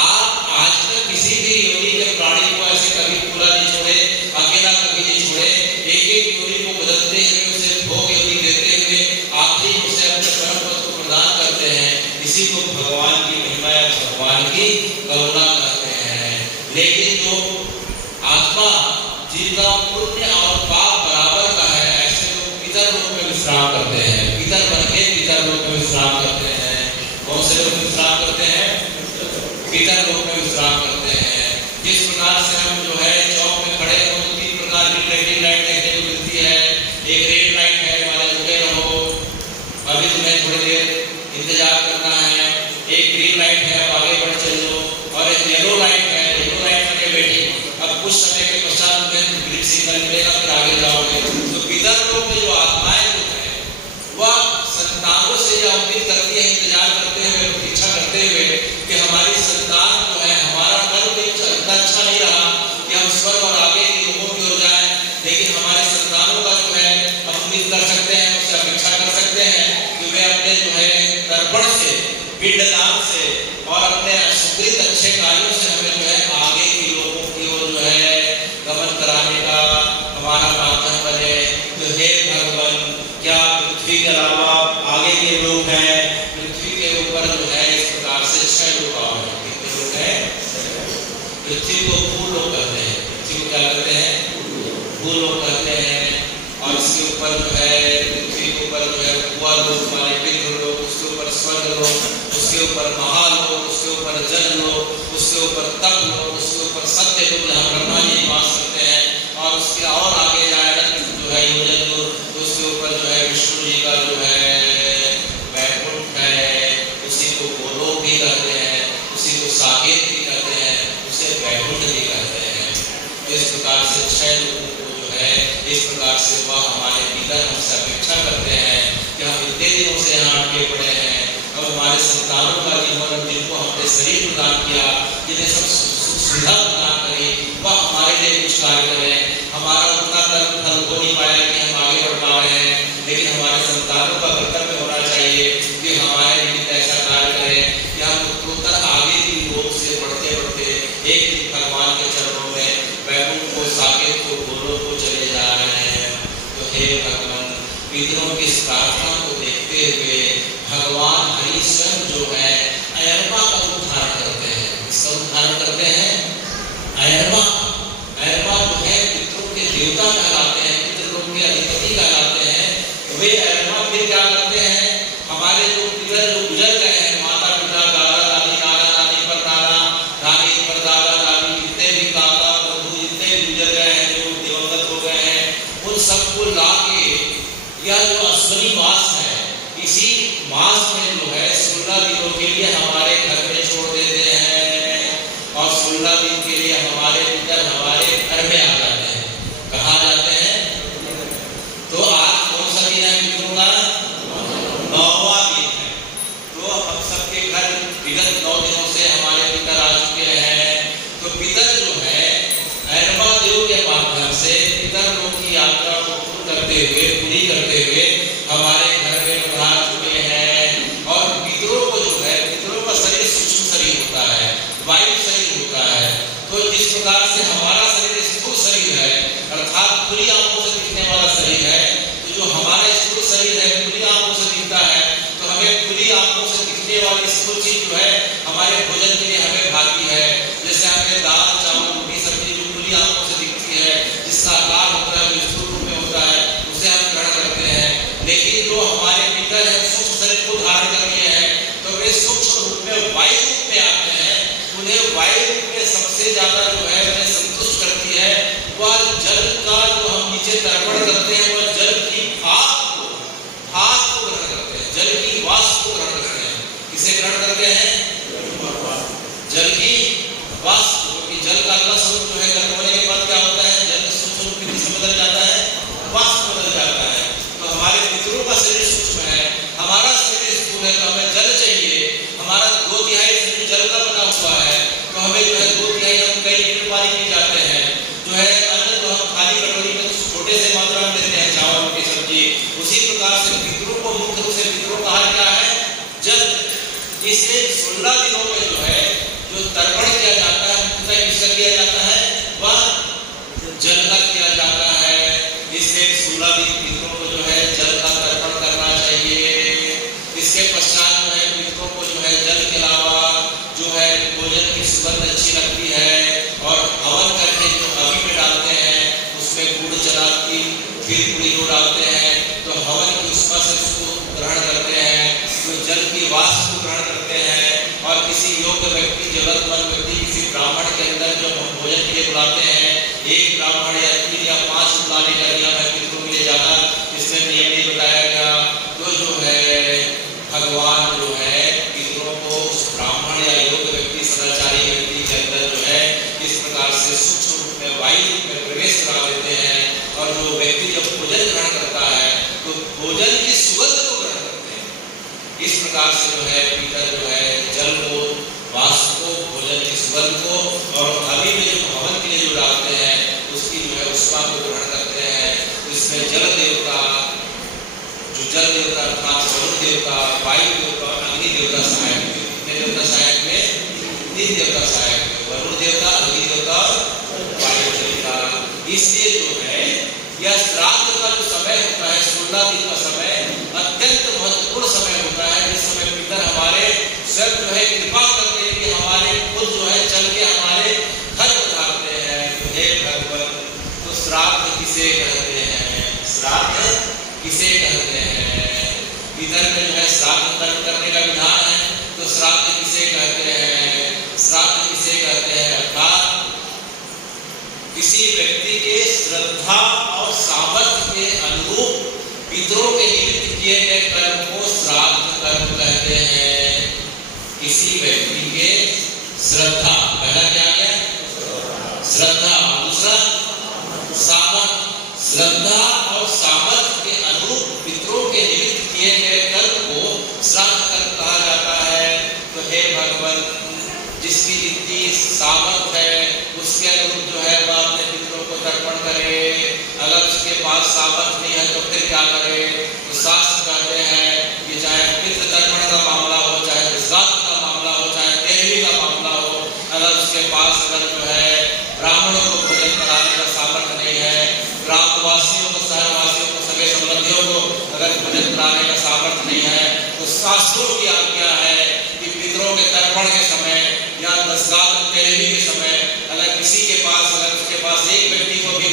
आप आज तक किसी भी योनि के प्राणी को ऐसे कभी पूरा नहीं छोड़े, अकेला कभी नहीं छोड़े, एक एक योनि को बदलते हुए उसे भोग योनि देते हुए आखिरी उसे अपने परम पद को प्रदान करते हैं। इसी को भगवान की महिमा या भगवान की करुणा कहते हैं। लेकिन जो आत्मा जिनका पुण्य और पाप बराबर का है, ऐसे लोग पितर लोक में विश्राम करते हैं। पितर बन के पितर लोक में विश्राम करते हैं। कौन से लोग विश्राम करते हैं? पितर लोक में विश्राम करते हैं। जिस प्रकार से हम जो है चौक में खड़े हो तो 3 प्रकार की ट्रैफिक लाइट देखने को मिलती है। एक रेड लाइट है, वाले रुके रहो, अभी तुम्हें थोड़ी देर इंतजार करना है। एक ग्रीन लाइट है, आगे बढ़ चलो, और एक येलो लाइट है, येलो लाइट में बैठी, अब कुछ समय के पश्चात तुम्हें ग्रीन सिग्नल मिलेगा, फिर आगे जाओगे। तो पितर लोक में जो आत्माएं जो है वह संतानों से यह उम्मीद करती है, इंतजार करते हुए, प्रतीक्षा करते हुए कि हमारी संतान जो है, हमारा कर्म इतना अच्छा नहीं रहा कि हम स्वर्ग और आगे के लोगों की ओर जाएं, लेकिन हमारी संतानों का जो है हम उम्मीद कर सकते हैं, उससे अपेक्षा कर सकते हैं कि वे अपने जो है तर्पण से, पिंडदान से और अपने सुकृत अच्छे कार्यों से हमें जो है आगे के लोगों की ओर जो है गमन कराने का हमारा माध्यम बने। तो हे भगवान, क्या पृथ्वी के अलावा आगे के लोग हैं? पृथ्वी के ऊपर जो है इस प्रकार से 6 लोग और हैं। कितने लोग हैं? पृथ्वी को भूलोक कहते हैं। पृथ्वी को क्या कहते हैं? भूलोक कहते हैं। और इसके ऊपर जो है पृथ्वी के ऊपर जो है भूलोक वाले पितृलोक, उसके ऊपर स्वर्गलोक, उसके ऊपर महालोक, उसके ऊपर जललोक, उसके ऊपर तपलोक, उसके ऊपर सत्यलोक जहाँ ब्रह्मा जी निवास करते हैं, और उसके और आगे जाए जो है योजन लोक, तो उसके ऊपर जो है विष्णु जी का जो है वैकुंठ है, उसी को गोलोक भी कहते हैं, उसी को साकेत भी कहते हैं, उसे वैकुंठ भी कहते हैं। तो इस प्रकार से 6 लोगों को जो है इस प्रकार से वह हमारे पिता हमसे अपेक्षा करते हैं कि हम इतने दिनों से यहाँ अटके पड़े हैं, अब हमारे संतानों का जीवन, जिनको हमने शरीर प्रदान किया, जिन्हें सब सुविधा प्रदान करी, वह हमारे लिए कुछ कार्य करें। हमारा उतना कर्म फल हो नहीं पाया कि हम आगे बढ़ पा रहे हैं, लेकिन हमारे संतानों का कर्तव्य होना चाहिए कि हमारे निमित्त ऐसा कार्य करें कि हम उत्तर आगे की लोक से बढ़ते बढ़ते एक दिन भगवान के चरणों में वैकुंठ को, साकेत को, गोलोक को चले जा रहे हैं। तो हे भगवान, पितरों की इस प्रार्थना होते हुए भगवान हरि स्वयं जो है अयर्मा का रूप धारण करते हैं। इसका रूप धारण करते हैं अयर्मा। अयर्मा जो है पितरों के देवता कहलाते हैं, पितरों के अधिपति कहलाते हैं। वे अयर्मा फिर क्या करते हैं, हमारे जो पितर जो गुजर गए हैं, माता पिता, दादा दादी, नाना नानी, परदादा नानी, परदादा दादी, जितने भी काका बंधु जितने भी गुजर गए हैं, जो दिवंगत हो गए हैं, उन सबको ला के यह जो अश्विनी मास है, इसी मास में जो है 16 दिनों के लिए हमारे घर में छोड़ देते हैं और 16 दिन के लिए हमारे पितर हमारे घर में आ जाते हैं। कहाँ जाते हैं? तो आज कौन सा दिन है पितरों का? 9वां दिन है। तो हम सबके घर विगत 9 दिनों से हमारे पितर आ चुके हैं। तो पितर जो है अयर्मा देव के माध्यम से पितर लोग की यात्रा को पूर्ण करते हुए हमारे घर में पधार चुके हैं। और पितरों को जो है, पितरों का शरीर सूक्ष्म शरीर होता है, वायु शरीर होता है। तो जिस प्रकार से हमारा शरीर स्थूल शरीर है, अर्थात खुली आंखों से दिखने वाला शरीर है, तो जो हमारा स्थूल शरीर है खुली आंखों से दिखता है, तो हमें खुली आंखों से दिखने वाली स्थूल चीज जो है हमारे भोजन के लिए हमें भाती है। जैसे हमें दाल चावल रोटी सब्जी जो खुली आंखों से दिखती है, जिसका आकार होता है, जो स्थूल रूप में होता है, उसे हम ग्रहण करते हैं। लेकिन जो हमारे पितर है सूक्ष्म शरीर को धारण कर लिए हैं, तो वे सूक्ष्म रूप में वायु रूप में आते हैं। उन्हें वायु रूप में सबसे ज्यादा जो है उन्हें संतुष्ट करती है वह जल का जो हम नीचे तर्पण करते हैं, वह जल की भाप को ग्रहण करते हैं, जल की वाष्प को ग्रहण करते हैं। किसे ग्रहण करते हैं? जल की वाष्प। क्योंकि जल का अगला स्वरूप जो है गर्म होने के बाद क्या होता है? जल का सूक्ष्म रूप किसमें बदल जाता है? वाष्प बदल जाता है। तो हमारे पितरों का शरीर सूक्ष्म है, हमारा शरीर स्थूल है, तो हमें जल चाहिए। हमारा 2/3 शरीर जल का बना हुआ है, तो हमें जो है 2/3 हम कई लीटर पानी पी जाते हैं। जो है अन्न तो हम खाली कटोरी में छोटे से मात्रा में लेते हैं, चावल रोटी सब्जी। उसी प्रकार से पितरों को मुख्य रूप से पितरों का आहार क्या है? जल। इसलिए 16 दिनों में जो है जो तर्पण किया जाता है, किसका किया जाता है? वह जल का किया जाता है। इसलिए 16 दिन पितरों को जो है जल का तर्पण करना चाहिए। इसके पश्चात जो है पितरों को जो है जल के अलावा जो है भोजन की सुगंध अच्छी लगती है और हवन करके जो अग्नि में डालते हैं उसमें गुड़ चला की फिर गुड़ी को डालते हैं, तो हवन की उष्मा से उसको ग्रहण करते हैं, तो जल की वाष्प को ग्रहण करते हैं। और किसी योग्य व्यक्ति, जरूरतमंद व्यक्ति, किसी ब्राह्मण के अंदर जब हम भोजन के लिए बुलाते हैं, एक ब्राह्मण या 3 या 5 बुलाने का नियम है पितरों के लिए ज्यादा इसमें नियम नहीं बताया गया। तो जो है भगवान जो है पितरों को उस ब्राह्मण या योग्य व्यक्ति, सदाचारी व्यक्ति के अंदर जो है इस प्रकार से सूक्ष्म रूप में वायु रूप में प्रवेश करा देते हैं। और जो व्यक्ति जब भोजन ग्रहण करता है तो भोजन की सुगंध को ग्रहण करते हैं। इस प्रकार से जो है पितर जो है जल को, वाष्प को, भोजन की सुगंध को और अग्नि में जो हवन के लिए जो डालते हैं उसकी जो है उष्मा को ग्रहण करते हैं। इसमें जल देवता, जो जल देवता अर्थात वरुण देवता, वायु देवता, अग्नि देवता सहायक हुए। कितने देवता सहायक हुए? 3 देवता सहायक हुए, वरुण देवता, अग्नि देवता, वायु देवता। इसलिए जो है यह श्राद्ध का जो समय होता है 16 दिन का समय अत्यंत महत्वपूर्ण समय होता है, जिस समय पितर हमारे स्वयं जो है कृपा करते हैं कि हमारे खुद जो है चल के हमारे घर पधारते हैं। हे भगवान, तो श्राद्ध किसे कहते हैं? श्राद्ध किसे कहते हैं? पितर में जो है श्राद्ध कर्म करने का विधान है, तो श्राद्ध किसे कहते हैं? श्राद्ध किसे कहते हैं? अर्थात किसी व्यक्ति के श्रद्धा और सामर्थ्य के अनुरूप पितरों के निमित्त किए गए कर्म को श्राद्ध कर्म कहते हैं। किसी व्यक्ति के श्रद्धा, पहला क्या है? श्रद्धा, दूसरा सामर्थ्य। श्रद्धा और सामर्थ्य के अनुरूप पितरों के निमित्त किए गए कर्म को श्राद्ध कर्म कहा जाता है। तो हे भगवान, जिसकी जितनी सामर्थ्य है उसके अनुरूप जो है वह अपने पितरों को तर्पण करे। अगर उसके पास सामर्थ्य नहीं है तो फिर क्या करे? तो शास्त्र कहते हैं कि चाहे पितृ तर्पण का मामला हो, चाहे श्राद्ध का मामला हो, चाहे तेरहवीं का मामला हो, अगर उसके पास अगर जो है ब्राह्मणों को शास्त्रों की आज्ञा है कि पितरों के तर्पण के समय या दशगात्र तेरहवीं के समय अगर किसी के पास, अगर उसके पास एक व्यक्ति को भी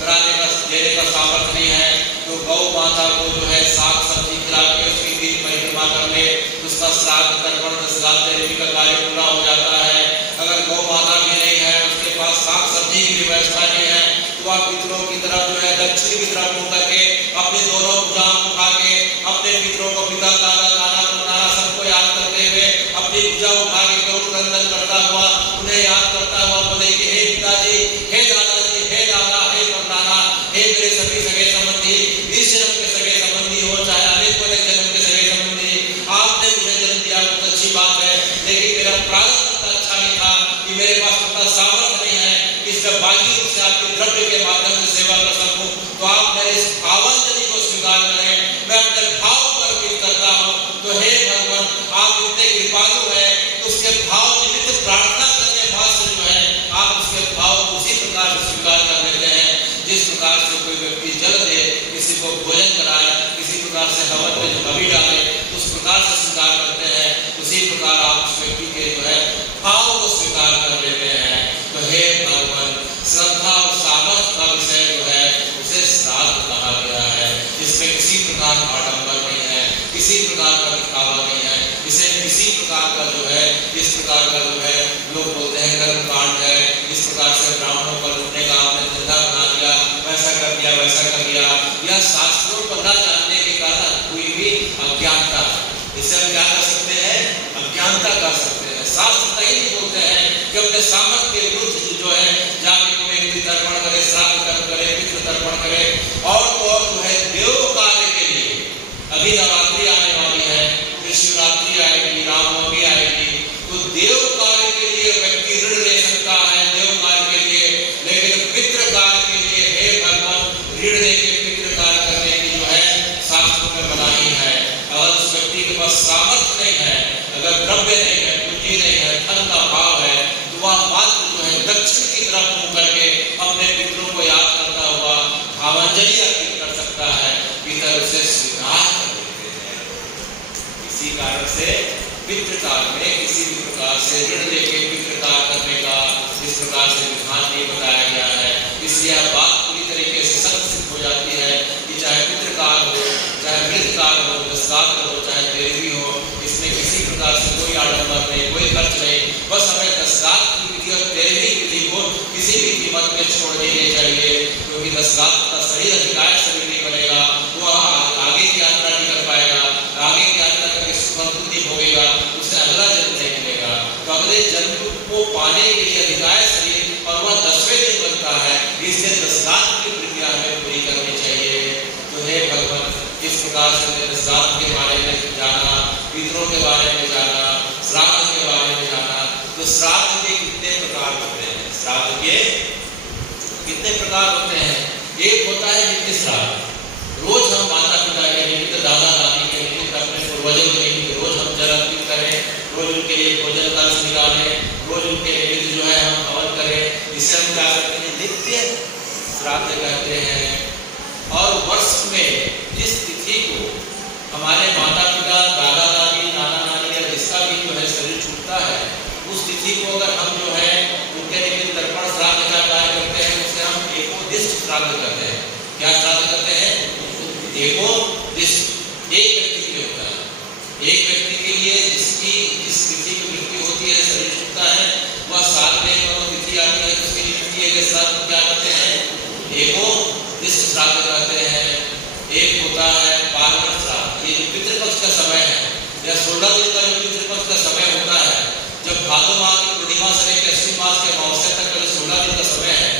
कराने का, देने का सामर्थ्य नहीं है, तो गौ माता को जो है साग सब्जी खिला के उसकी दिन परिक्रमा कर ले, उसका श्राद्ध तर्पण दशगात्र तेरहवीं का कार्य पूरा हो जाता है। अगर गौ माता भी नहीं है, उसके पास साग सब्जी की व्यवस्था नहीं है, तो आप पितरों की तरफ जो है दक्षिण की तरफ मुंह करके अपने दोनों भुजाओं उठा के अपने पितरों को, पिता, दादा, नाना, नाना सबको याद करते हुए अपनी भुजा उठा के करुण क्रंदन करता हुआ उन्हें याद करता हुआ बोले कि हे पिताजी, हे दादाजी, हे दादा, हे परनाना, हे मेरे सभी सगे संबंधी, इस जन्म के सगे संबंधी हो चाहे अनेक जन्म के सगे संबंधी, आपने मुझे जन्म दिया बहुत अच्छी बात है, लेकिन मेरा प्रारब्ध उतना अच्छा नहीं था कि मेरे पास उतना सामर्थ्य नहीं है कि इसमें बाकी रूप से आपके द्रव्य के माध्यम से सेवा कर सकूं, तो आप मेरे इस भावांजलि को स्वीकार करें। मैं अपने भाव को अर्पित करता हूं। तो हे भगवान, आप इतने कृपालु हैं, उसके भाव निमित्त प्रार्थना करने मात्र जो है आप उसके भाव को उसी प्रकार से स्वीकार कर लेते हैं जिस प्रकार से कोई व्यक्ति जल दे, किसी को भोजन कराए, किसी प्रकार से हवन में जो बलि डाले, उस प्रकार से स्वीकार करते हैं, उसी प्रकार आप उस व्यक्ति के जो है भाव को स्वीकार कर लेते हैं। तो हे भगवान, श्रद्धा और सामर्थ्य का विषय जो है उसे श्राद्ध कहा गया है। इसमें किसी प्रकार का आडंबर नहीं है, किसी प्रकार का दिखावा नहीं है, इसे किसी प्रकार का जो है, इस प्रकार का जो है लोग बोलते हैं कर्मकांड है, इस प्रकार से ब्राह्मणों पर लूटने का आपने धंधा बना दिया, वैसा कर दिया, वैसा कर दिया, या शास्त्रों को न जानने के कारण कोई भी अज्ञानता, इसे हम क्या कर सकते हैं? अज्ञानता कर सकते हैं। शास्त्र नहीं बोलते हैं कि अपने सामर्थ्य के विरुद्ध जो है जाके कोई व्यक्ति तर्पण करे, श्राद्ध कर्म करे, पितृ तर्पण करे, और तो और जो है देव कार्य के लिए अभी नवरात्रि आने वाली है, शिवरात्रि आएगी, रामनवमी आएगी, तो देव कार्य के लिए व्यक्ति ऋण ले सकता है, देव कार्य के लिए, लेकिन पितृ कार्य के लिए हे भगवान ऋण लेके पितृ कार्य करने की जो है शास्त्रों में मनाही है। अगर उस व्यक्ति के पास सामर्थ्य नहीं है, अगर द्रव्य नहीं है, पूंजी नहीं है, धन का भाव है, तो वह मात्र जो है दक्षिण की तरफ मुंह करके अपने पितरों को याद करता हुआ भावांजलि अर्पित कर सकता है। पितर उसे स्वीकार कर देते हैं। इसी कारण से पितृकाल में किसी भी प्रकार से ऋण लेके पितृकाल करने का इस प्रकार से विधान नहीं बताया गया है। इसलिए यह बात पूरी तरीके से सत्य सिद्ध हो जाती है कि चाहे पितृकाल हो, चाहे मृतकाल हो, दशगात्र हो, चाहे तेरहवीं हो, इसमें किसी प्रकार से कोई आडंबर नहीं, कोई खर्च नहीं। बस हमें दशगात्र की विधि और तेरहवीं विधि को किसी भी कीमत में छोड़ देनी चाहिए, क्योंकि दशगात्र का शरीर अधिकाय शरीर नहीं बनेगा, वो आगे की यात्रा नहीं कर पाएगा, आगे की यात्रा करके सुखमंत नहीं होगा, उसे अगला जन्म नहीं मिलेगा। तो अगले जन्म को पाने के लिए अधिकाय शरीर और वह 10वें दिन बनता है, इसलिए दशगात्र की प्रक्रिया हमें पूरी करनी चाहिए। तो हे भगवान, इस प्रकार से दशगात्र के बारे में जाना, पितरों के बारे में जाना, श्राद्ध के बारे में जाना। तो श्राद्ध के कितने प्रकार होते हैं? श्राद्ध के कितने प्रकार होते हैं? एक होता है नित्य श्राद्ध। रोज हम माता पिता के निमित्त, दादा दादी के निमित्त, अपने पूर्वजों के निमित्त रोज हम जल अर्पित करें, रोज उनके लिए भोजन कलश निकालें, रोज उनके निमित्त जो है हम हवन करें। इसे हम क्या कहते हैं? नित्य श्राद्ध कहते हैं। और वर्ष में जिस तिथि को हमारे माता पिता, दादा दादी, नाना नानी या जिसका भी जो है शरीर छूटता है, उस तिथि को अगर हम जो है उनके निमित्त तर्पण श्राद्ध का कार्य करते हैं, उसे हम एकोदिष्ट श्राद्ध करते हैं। क्या श्राद्ध करते हैं? एकोदिष्ट। एक व्यक्ति के लिए होता है, एक व्यक्ति के लिए जिसकी जिस तिथि की मृत्यु होती है, शरीर छूटता है, वह साल में तिथि आती है, उसके निमित्त के श्राद्ध क्या करते हैं? एकोदिष्ट श्राद्ध करते हैं। एक होता है पार्वण श्राद्ध। ये जो पितृपक्ष का समय है, या 16 दिन का जो पितृपक्ष का समय होता है, जब भादो माह की पूर्णिमा से लेकर अश्विन मास के अमावस्या तक का जो 16 दिन का समय है,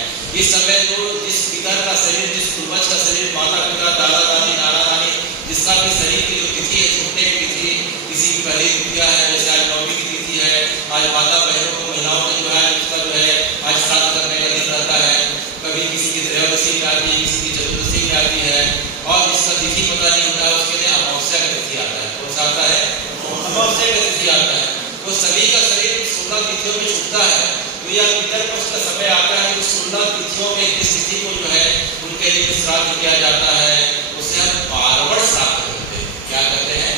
इस समय जो जिस पिता का शरीर, जिस पूर्वज का शरीर, माता पिता, दादा दादी, नाना नानी, जिसका भी शरीर की जो तिथि है, छूटने की तिथि, किसी की पहली तिथिया है, जैसे आज नवमी की तिथि है, आज माता बहनों को, महिलाओं को जो है उसका जो है आज श्राद्ध करने का दिन रहता है। कभी किसी की त्रयोदशी में आती है, किसी की चतुर्दशी में आती है, और जिसका तिथि पता नहीं होता है उसके लिए अमावस्या का तिथि आता है। कौन सा आता है? अमावस्या का तिथि आता है। तो सभी का शरीर 16 तिथियों में छूटता है। तो यह पितृपक्ष का समय आता है कि 16 तिथियों में किस तिथि को जो है उनके लिए श्राद्ध किया जाता है, उसे हम पार्वण श्राद्ध कहते हैं। क्या कहते हैं?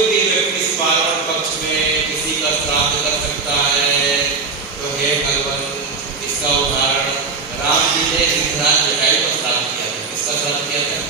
कोई भी व्यक्ति इस पार्वण पक्ष में किसी का श्राद्ध कर सकता है। तो हे भगवान, इसका उदाहरण राम जी ने गिरिराज जटायु का श्राद्ध किया था। किसका श्राद्ध किया था?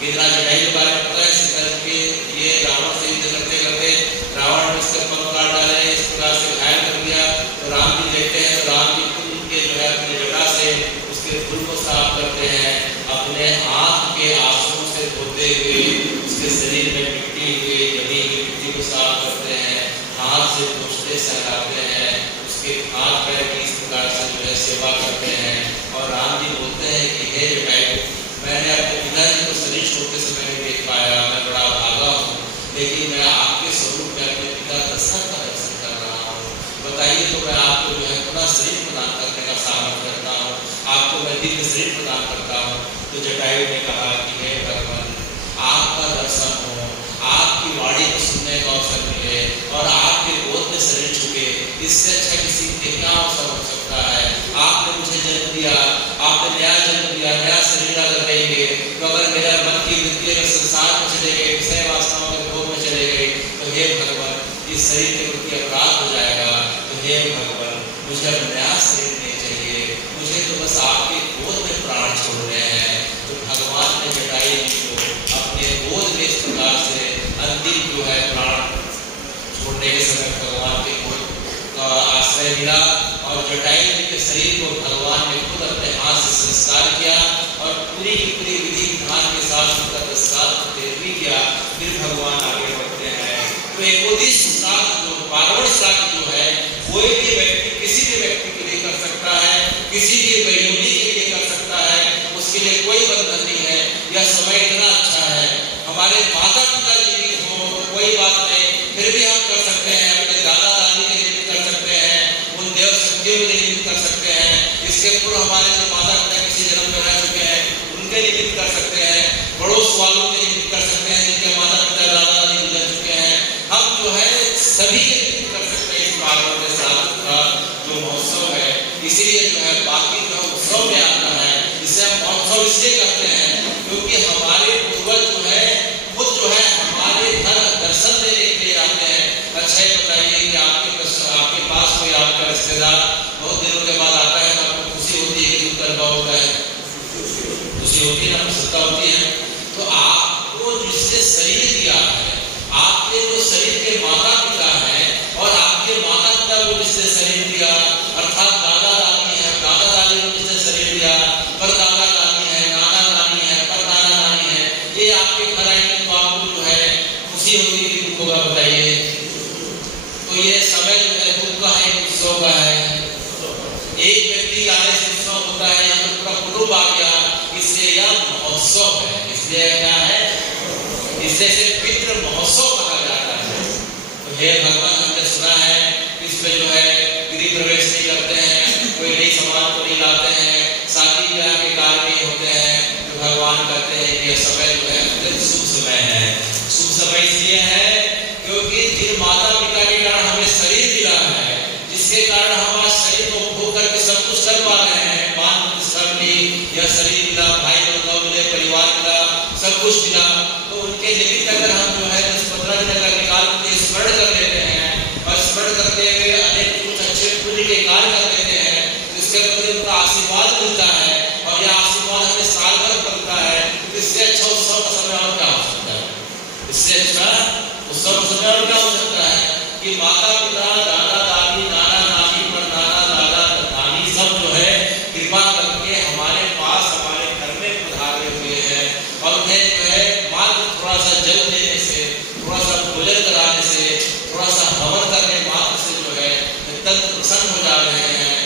गिरिराज जटायु के बारे में पता है? सीता जी के ये रावण से युद्ध करते करते रावण ने उसके पंख काट डाले, इस प्रकार से घायल कर दिया। तो राम जी देखते हैं तो राम जी खुद के जो है अपनी जटा से उसके फूल को साफ करते हैं, अपने आंख के आंसू से धोते हुए उसके शरीर में मिट्टी हुई जमी हुई मिट्टी को साफ करते हैं, हाथ से पोंछते सहलाते हैं, उसके हाथ पैर की इस प्रकार से जो है सेवा करते हैं। और राम जी बोलते हैं कि हे जटायु, मैंने अपने पिताजी को शरीर छोड़ते समय नहीं देख पाया, मैं बड़ा भागा हूँ, लेकिन मैं आपके स्वरूप में अपने पिता दशरथ का दर्शन कर रहा हूँ। बताइए तो मैं आपको जो है अपना शरीर प्रदान करने का सामर्थ्य करता हूँ, आपको मैं दिव्य शरीर प्रदान करता हूँ। तो जटायु ने कहा कि हे भगवान, आपका दर्शन हो, आपकी वाणी को सुनने का अवसर मिले और आपके गोद में शरीर छूटे, इससे अच्छा किसी के क्या अवसर हो सकता है। आपने मुझे जन्म दिया, आपने नया जन्म दिया, नया शरीर अगर देंगे तो अगर मेरा मन की वृत्ति अगर संसार में चले गए, विषय वासनाओं के भोग में चले गए, तो हे भगवान, इस शरीर के प्रति अपराध हो जाएगा। तो हे भगवान, मुझे अब नया शरीर नहीं चाहिए, मुझे तो बस आपके गोद में प्राण छोड़ने हैं। तो भगवान ने जटायु जी को अपने गोद में इस प्रकार से अंतिम जो है प्राण छोड़ने के समय भगवान के गोद का आश्रय मिला और जटायु जी के शरीर को भगवान ने खुद अपने हाथ से संस्कार किया और पूरी की पूरी विधि विधान के साथ उनका संस्कार भी किया। फिर भगवान आगे बढ़ते हैं। तो एकोदिश श्राद्ध जो पार्वण श्राद्ध जो है, कोई भी व्यक्ति किसी भी व्यक्ति के लिए कर सकता है, किसी भी योनि के लिए कर सकता है, उसके लिए कोई बंधन नहीं है। यह समय इतना अच्छा है, हमारे माता पिता जीवित हो तो कोई बात नहीं, फिर भी हम कर सकते हैं, अपने दादा दादी के लिए भी कर सकते हैं, उन देव शक्तियों के लिए भी कर सकते हैं, इसके पूर्व हमारे जो माता पिता किसी जन्म में रह चुके हैं उनके लिए भी कर सकते हैं, पड़ोस वालों के लिए भी कर सकते हैं जिनके माता पिता दादा दादी गुजर चुके हैं। हम जो है सभी के लिए कर सकते हैं इस पार्वण के श्राद्ध का जो महोत्सव है। इसीलिए जो है बाकी जो उत्सव में आता है, इसे हम महोत्सव इसलिए करते हैं क्योंकि हमारे पूर्वज जो है खुद जो है हमारे घर दर्शन देने के लिए आते हैं। अच्छा ही बताइए कि आपके पास कोई आपका रिश्तेदार बहुत दिनों के बाद आता है तो आपको खुशी होती है कि दुख का अनुभव होता है? खुशी होती है ना, प्रसन्नता होती है। तो आपको जिससे शरीर दिया है, आपके जो शरीर के माता पिता हैं और आपके माता पिता को जिससे शरीर दिया, अर्थात दादा दादी है, दादा दादी को जिससे शरीर दिया, परदादा दादी है, नाना नानी है, परदादा नानी है, ये आपके घर आएंगे तो आपको जो है खुशी होगी कि दुख होगा? बताइए। तो ये समय जो है दुख का है, उत्सव का है। एक व्यक्ति आने से उत्सव होता है, यहाँ पर पूरा कुटुंब आ गया, इसलिए यह महोत्सव है। इसलिए क्या है? इसलिए से पितृ महोत्सव कहा जाता है। तो हे भगवान, हमने सुना है इस पे जो है गृह प्रवेश नहीं करते हैं, कोई नई सामान को नहीं लाते हैं, शादी ब्याह के कार्य नहीं होते हैं। तो भगवान कहते हैं कि यह समय जो है अत्यंत शुभ समय है। शुभ समय इसलिए है क्योंकि जिन माता पिता के कारण हमें शरीर मिला है, जिसके कारण हम आज शरीर को भोग करके सब कुछ कर पा रहे हैं, मान प्रतिष्ठा मिली, यह शरीर मिला, भाई बंधु मिले, परिवार मिला, सब कुछ मिला, तो उनके निमित्त अगर हम जो है 10-15 दिन अगर निकाल के स्मरण कर लेते हैं और स्मरण करते हुए अनेक कुछ अच्छे पुण्य के कार्य कर लेते हैं, तो इसके प्रति उनका आशीर्वाद मिलता है और यह आशीर्वाद हमें साल भर बनता है। इससे अच्छा उत्सव का समय और क्या हो सकता है? इससे अच्छा उत्सव का समय और क्या हो सकता है कि माता पिता, दादा दादी, नाना नानी, परदादा दादा नानी सब जो है कृपा करके हमारे पास हमारे घर में पधारे हुए हैं और उन्हें जो है मात्र थोड़ा सा जल देने से, थोड़ा सा भोजन कराने से, थोड़ा सा हवन करने मात्र से जो है अत्यंत प्रसन्न हो जा रहे हैं।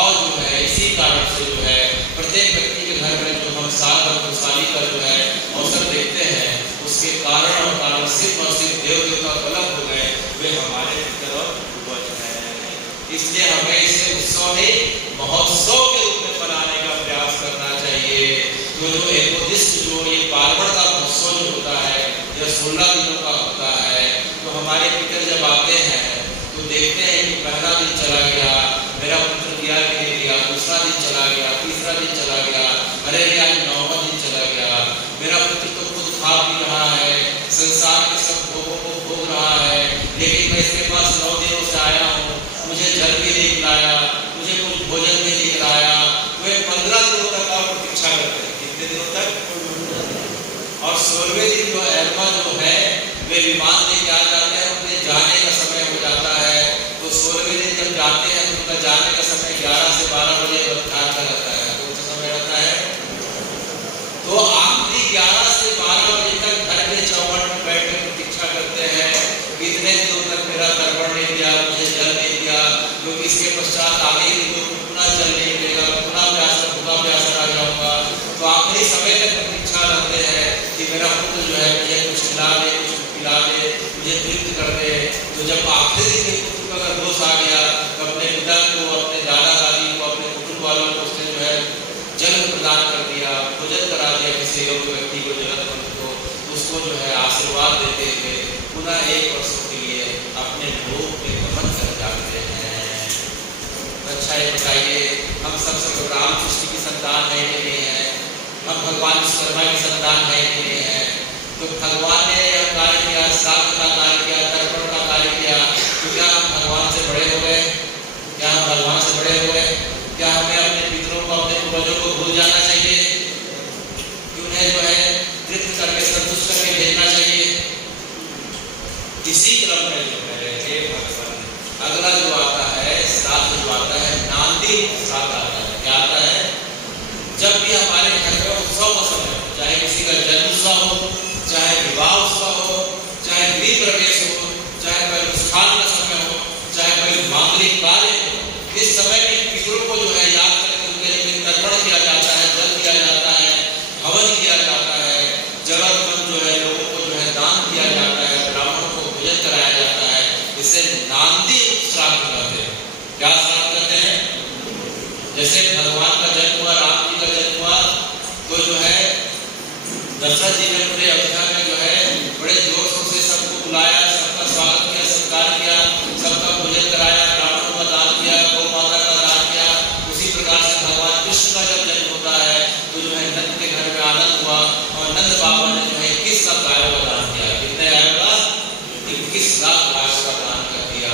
और जो है इसी कारण से जो है प्रत्येक व्यक्ति के घर में जो हम साल भर खुशहाली का जो है अवसर देखते हैं, उसके कारण और कारण सिर्फ और सिर्फ देव देवता कलम हो गए, वे हमारे तरफ पूर्वज हैं। इसलिए हमें इसे उत्सव ही महोत्सव के रूप में बनाने का प्रयास करना चाहिए। तो जो एकोदिश जो ये पार्वण का महोत्सव जो होता है, यह 16 दिनों का होता है। तो हमारे पितर जब आते हैं तो देखते हैं कि पहला दिन चला गया, मेरा पुत्र दिया कि नहीं दिया, दूसरा दिन चला गया, तीसरा दिन चला गया, अरे आज 9वां दिन चला गया, मेरा पुत्र तो खुद खा पी रहा है, संसार के सब इसके पास 9 दिनों से आया हूँ, मुझे जल भी नहीं पिलाया, मुझे कुछ भोजन भी नहीं कराया, वे 15 दिनों तक और प्रतीक्षा करते हैं। कितने दिनों तक? और 16वें दिन जो एरमा जो है वे विमान लेके आ जाते हैं, अपने जाने का समय हो जाता है। तो 16वें दिन जब जाते हैं तो उनका जाने का समय 11 से 12 बजे ध्यान का रहता है। कौन सा समय रहता है? तो आखिरी 11 से 12 बजे तक घर के चौखट में बैठ कर प्रतीक्षा करते हैं, कितने दिनों तक मेरा तर्पण नहीं दिया, मुझे जल नहीं दिया, क्योंकि इसके पश्चात आगे ही दिनों को पुनः जल नहीं मिलेगा, पुनः भूखा प्यासा रह जाऊंगा। तो आखिरी समय तक प्रतीक्षा करते हैं कि मेरा पुत्र जो है मुझे कुछ खिला दे, कुछ पिला दे, मुझे तृप्त कर दे। तो जब आखिरी दिन पुत्र का अगर दोष आ गया तो अपने पिता को, अपने दादा दादी को, अपने कुटुंब वालों को उसने जो है जन्म प्रदान कर दिया, भोजन करा दिया किसी योग्य व्यक्ति को, जरूरतमंद को, उसको जो है आशीर्वाद देते हुए पुनः 1 वर्ष के लिए अपने लोक में गमन कर जाते हैं। अच्छा ये बताइए, हम सब रामकृष्ण की संतान है कि नहीं है? हम भगवान विश्वकर्मा की संतान है कि नहीं है? तो भगवान ने यह कार्य किया, श्राद्ध का कार्य किया, तर्पण का कार्य किया, तो क्या हम भगवान से बड़े हो गए? क्या हम भगवान से बड़े हो गए? क्या हमें अपने पितरों को, अपने पूर्वजों को भूल जाना चाहिए? कि उन्हें जो है तृप्त करके, संतुष्ट करके भेजना चाहिए? इसी क्रम में जो है हे भगवान, अगला जो आता है श्राद्ध, जो आता है नांदी श्राद्ध आता है। क्या आता है? जब भी हमारे घर में उत्सव का समय हो, चाहे किसी का जन्म उत्सव हो, चाहे विवाह उत्सव हो, चाहे गृह प्रवेश हो, चाहे कोई अनुष्ठान का समय हो, चाहे कोई मांगलिक कार्य हो, इस समय में पितरों को जो है याद करके उनके लिए तर्पण किया जाता है, जल दिया जाता है, हवन किया जाता है, जरूरतमंद जो है लोगों को जो है दान किया जाता है, ब्राह्मणों को भोजन कराया जाता है। इसे नांदी श्राद्ध कहते हैं। क्या श्राद्ध कहते हैं? जैसे भगवान का जन्म हुआ, राम जी का जन्म हुआ, तो जो है दशरथ जी ने पूरे अयोध्या में जो है बड़े जोर शोर से सबको बुलाया, सबका स्वागत किया, सत्कार किया, सबका भोजन कराया, ब्राह्मणों का दान किया, गौ माता का दान किया। उसी प्रकार से भगवान कृष्ण का जब जन्म होता है तो जो है नंद के घर में आनंद हुआ और नंद बाबा ने जो है 21 लाख गायों का दान किया। कितने गायों का? 21 लाख गायों का दान कर दिया।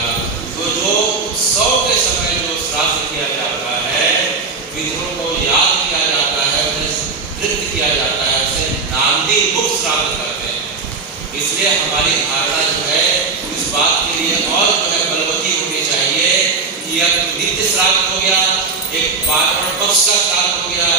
तो जो 100 के समय जो श्राद्ध किया जाता है, पितरों को याद किया जाता है, उन्हें तृप्त किया जाता है, उसे नांदी मुक्त श्राद्ध कहते हैं। इसलिए हमारी धारणा जो है इस बात के लिए और जो है बलवती होनी चाहिए कि यह नित्य श्राद्ध हो गया, एक पार्वण पक्ष का श्राद्ध हो गया,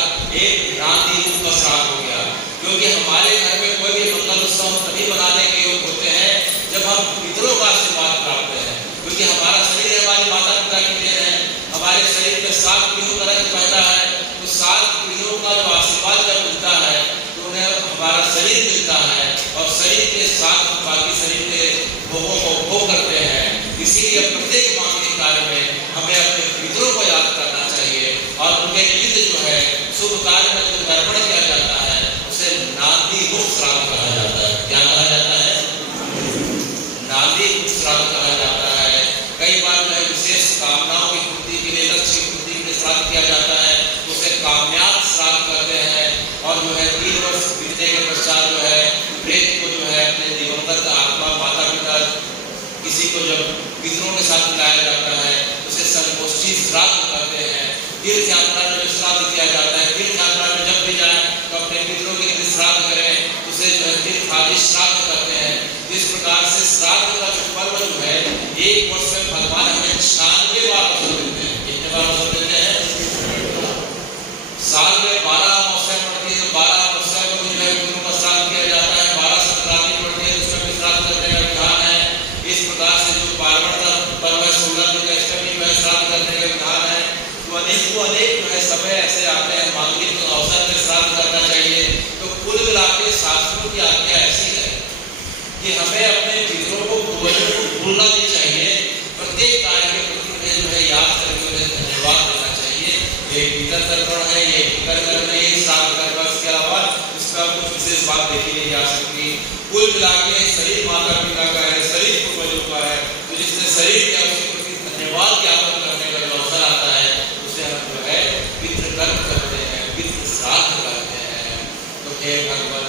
एक नांदी मुक्त का श्राद्ध हो गया। क्योंकि हमारे घर में कोई भी मंगल उत्सव तभी मनाने के योग होते हैं जब हम पितरों का आशीर्वाद प्राप्त हैं। क्योंकि हमारा शरीर हमारे माता पिता की देन है, हमारे शरीर में 7 पीढ़ियों का रक्त बहता है, तो 7 पीढ़ियों का जो आशीर्वाद जब मिलता है तो उन्हें हमारा शरीर मिलता है और शरीर के साथ बाकी शरीर के भोगों को भोग करते हैं। इसीलिए प्रत्येक मांगलिक कार्य में हमें अपने पितरों को याद करना चाहिए और उनके निमित्त जो है शुभ कार्य में जो तर्पण किया जाता है उसे नांदी मुक्त श्राद्ध कहा जाता है। क्या कहा जाता है? नांदी मुक्त श्राद्ध कहा जाता है। कई बार जो है विशेष कामनाओं की पूर्ति के लिए, लक्ष्य की पूर्ति के लिए श्राद्ध किया जाता है, उसे काम्यार्थ श्राद्ध कहते हैं। और जो है 3 वर्ष बीतने के पश्चात जो है प्रेत को जो है अपने दिवंगत आत्मा, माता पिता, किसी को जब पितरों के साथ मिलाया जाता है उसे संगोष्ठी श्राद्ध कहते हैं। तीर्थ यात्रा में जो श्राद्ध किया जाता है, तीर्थ यात्रा में जब भी जाए तो अपने पितरों के लिए श्राद्ध करें, उसे जो है तीर्थ आदि श्राद्ध कहते हैं। इस प्रकार से श्राद्ध का जो पर्व जो है 1 वर्ष में भगवान हमें 96 बार अवसर देते हैं। कितने बार अवसर देते हैं? साल में 12 अमावस्या पड़ती है तो 12 अमावस्या को जो है पितरों का श्राद्ध किया जाता है। 12 संक्रांति पड़ती है उसमें भी श्राद्ध करने का विधान है। इस प्रकार से जो पार्वण का पर्व है, 16 दिन का अष्टमी में श्राद्ध करने का विधान है। तो अनेक जो है समय ऐसे आते हैं मांगलिक अवसर में श्राद्ध करना चाहिए। तो कुल मिला के शास्त्रों की आज्ञा ऐसी है कि हमें अपने पितरों को, पूर्वजों को भूलना नहीं चाहिए। प्रत्येक कार्य के प्रति उन्हें जो है याद करके उन्हें धन्यवाद देना चाहिए। ये पितर तर्पण है, ये पितर कर्म है, ये श्राद्ध कर्म, इसके अलावा उसका कुछ विशेष बात देखी नहीं जा सकती। कुल मिला के शरीर माता पिता का है, शरीर पूर्वजों का है, तो जिसने शरीर दिया उसके प्रति धन्यवाद ज्ञापन करने का जो अवसर आता है उसे हम जो है पितृ कर्म करते हैं, पितृ श्राद्ध करते हैं। तो हे भगवान,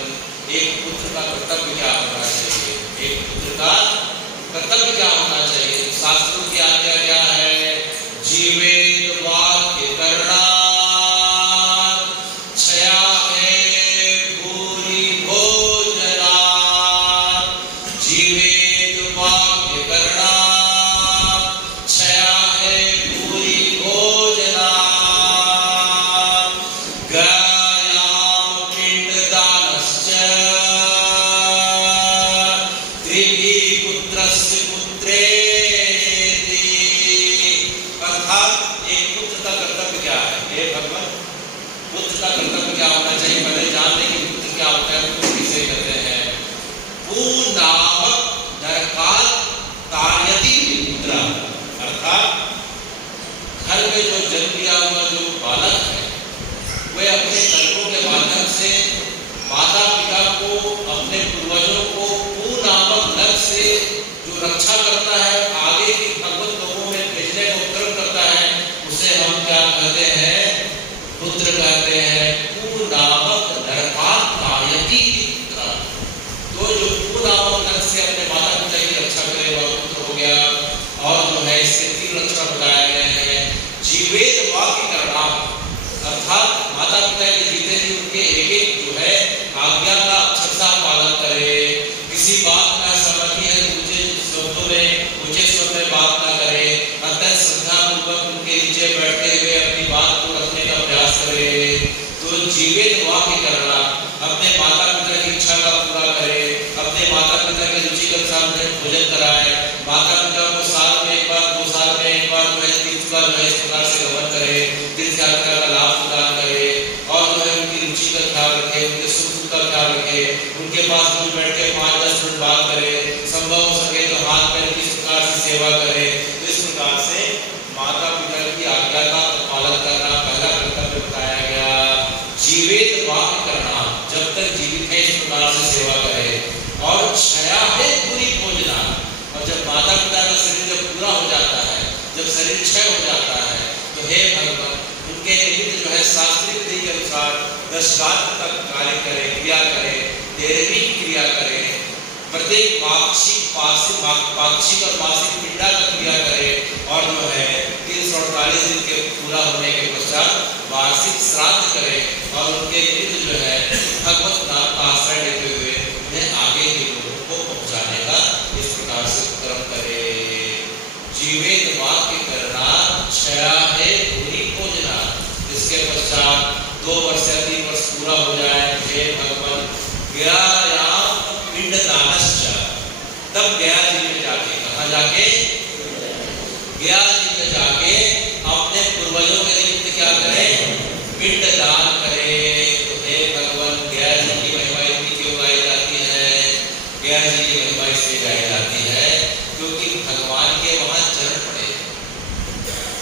एक पुत्र का कर्तव्य क्या होना चाहिए? एक पुत्र का कर्तव्य क्या होना चाहिए। शास्त्रों की आज्ञा क्या है, जीवेत वाक्य करना, क्षया है भूरि भोजना, जीवेत वाक्य करना, क्षया है भूरि भोजना, गायाम पिंडदानश्च त्रिभिः पुत्रस्य पुत्रेति। अर्थात एक पुत्र का कर्तव्य क्या है, हे भगवान, पुत्र का कर्तव्य क्या होना चाहिए, पहले जान लें कि पुत्र क्या होता है, पुत्र किसे कहते हैं। पूनामक नरकाल ताड़यति पुत्र, अर्थात घर में जो जन्म लिया हुआ जो बालक है वह अपने कर्मों के माध्यम से माता पिता को, अपने पूर्वजों को पूनामक नरक से जो रक्षा करता है, आगे के भगवत लोगों में भेजने का उपक्रम करता है, उसे हम क्या कहते हैं, पुत्र कहते हैं। पूनामक नरकाल ताड़यति पुत्र, तो जो पूनामक नरक से अपने माता पिता की रक्षा करे वह पुत्र हो गया। और जो है इसके 3 लक्षण बताए गए हैं। जीवेत वाक्य करना, अर्थात माता पिता के जीते जी उनके एक एक जो है आज्ञा का अक्षरशः पालन करे। किसी बात में असहमति है तो ऊंचे शब्दों में, ऊंचे स्वर में बात ना करे, अतः श्रद्धापूर्वक उनके नीचे बैठते हुए अपनी बात को रखने का प्रयास करे। तो जीवित वाक्य करना, अपने माता पिता की इच्छा का पूरा करे, अपने माता पिता के रुचि के अनुसार भोजन कराए, माता पिता को साल में एक बार, 2 साल में एक बार, 30 बार जो है इस प्रकार से गमन करे, तीर्थ यात्रा का लाभ प्रदान करे, और जो है उनकी रुचि का ख्याल रखे, उनके सुख दुख का ख्याल रखे, उनके पास दूर बैठ के 5-10 मिनट बात करे, संभव हो सके तो हाथ पैर की इस प्रकार से सेवा करे। तो इस प्रकार से माता पिता की आज्ञा का पालन करना पहला कर्तव्य बताया गया। जीवित वाक्य करना, जब तक जीवित है इस प्रकार से सेवा करे। और क्षया है पूरी भोजना, और जब माता पिता का शरीर जब पूरा हो जाता है, जब शरीर क्षय हो जाता है, तो हे भगवान उनके निमित्त जो है शास्त्रीय विधि के अनुसार 10 रात तक कार्य करे, क्रिया करे, 13वीं क्रिया करे, प्रत्येक पाक्षिक और मासिक पिंडा का क्रिया करे, और जो है 348 दिन के पूरा होने के पश्चात वार्षिक श्राद्ध करे, और उनके निमित्त जो है भगवत नाम का आश्रय लेते हुए उन्हें आगे के लोगों को पहुंचाने का इस प्रकार से उपक्रम करे। जीवित वाक्य करना, क्षया है भूरि भोजना। इसके पश्चात 2 वर्ष या 3 वर्ष पूरा हो जाए, हे भगवान गयायाम पिंडदानश्च, तब गया जी में जाके, कहाँ जाके, गया जी में जाके अपने पूर्वजों के निमित्त क्या करें, पिंडदान करें। तो हे भगवान गया जी की महिमा इतनी क्यों गाई जाती है, गया जी की महिमा इसलिए गाई जाती है क्योंकि भगवान के वहां चरण पड़े,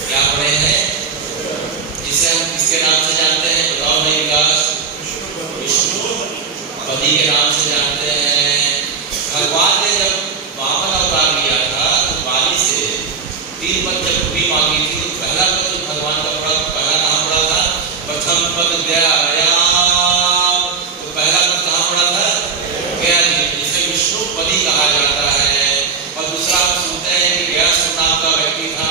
क्या पड़े हैं, जिसे हम किसके नाम से जानते हैं, बताओ नहीं विकास, विष्णु पति के नाम से जानते हैं। भगवान ने जब वामन अवतार लिया था तो बाली से 3 पद जब भूमि मांगी थी, तो पहला पद जो भगवान का पड़ा, पहला कहाँ पड़ा था, प्रथम पद गया, तो पहला पद कहाँ पड़ा था, गया जी, जिसे विष्णु पति कहा जाता है। और दूसरा हम सुनते हैं कि व्यास नाम का व्यक्ति था,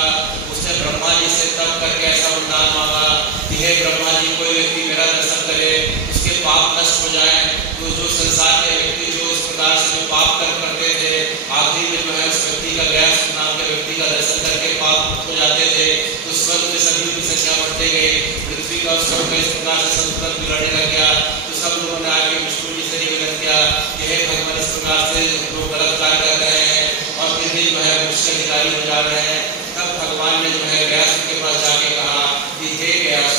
उसने ब्रह्मा जी से तप करके ऐसा वरदान मांगा कि हे ब्रह्मा जी, कोई व्यक्ति मेरा दर्शन करे, उसके पाप नष्ट हो जाए। तो जो संसार के व्यक्ति जो इस प्रकार से जो पाप करते थे, आखिरी में जो है उस व्यक्ति का, व्यास नाम के व्यक्ति का दर्शन करके पाप मुक्त हो जाते थे। तो स्वर्ग में सभी की संख्या बढ़ते गई, पृथ्वी का स्वर्ग में इस प्रकार से संतुलन बिगड़ने लग गया। तो सब लोगों ने आगे विष्णु जी से निवेदन किया कि हे भगवान, इस प्रकार से लोग गलत कार्य कर रहे हैं और फिर भी जो है मोक्ष के अधिकारी हो जा रहे हैं। तब भगवान ने जो है व्यास के पास जाके कहा कि हे व्यास,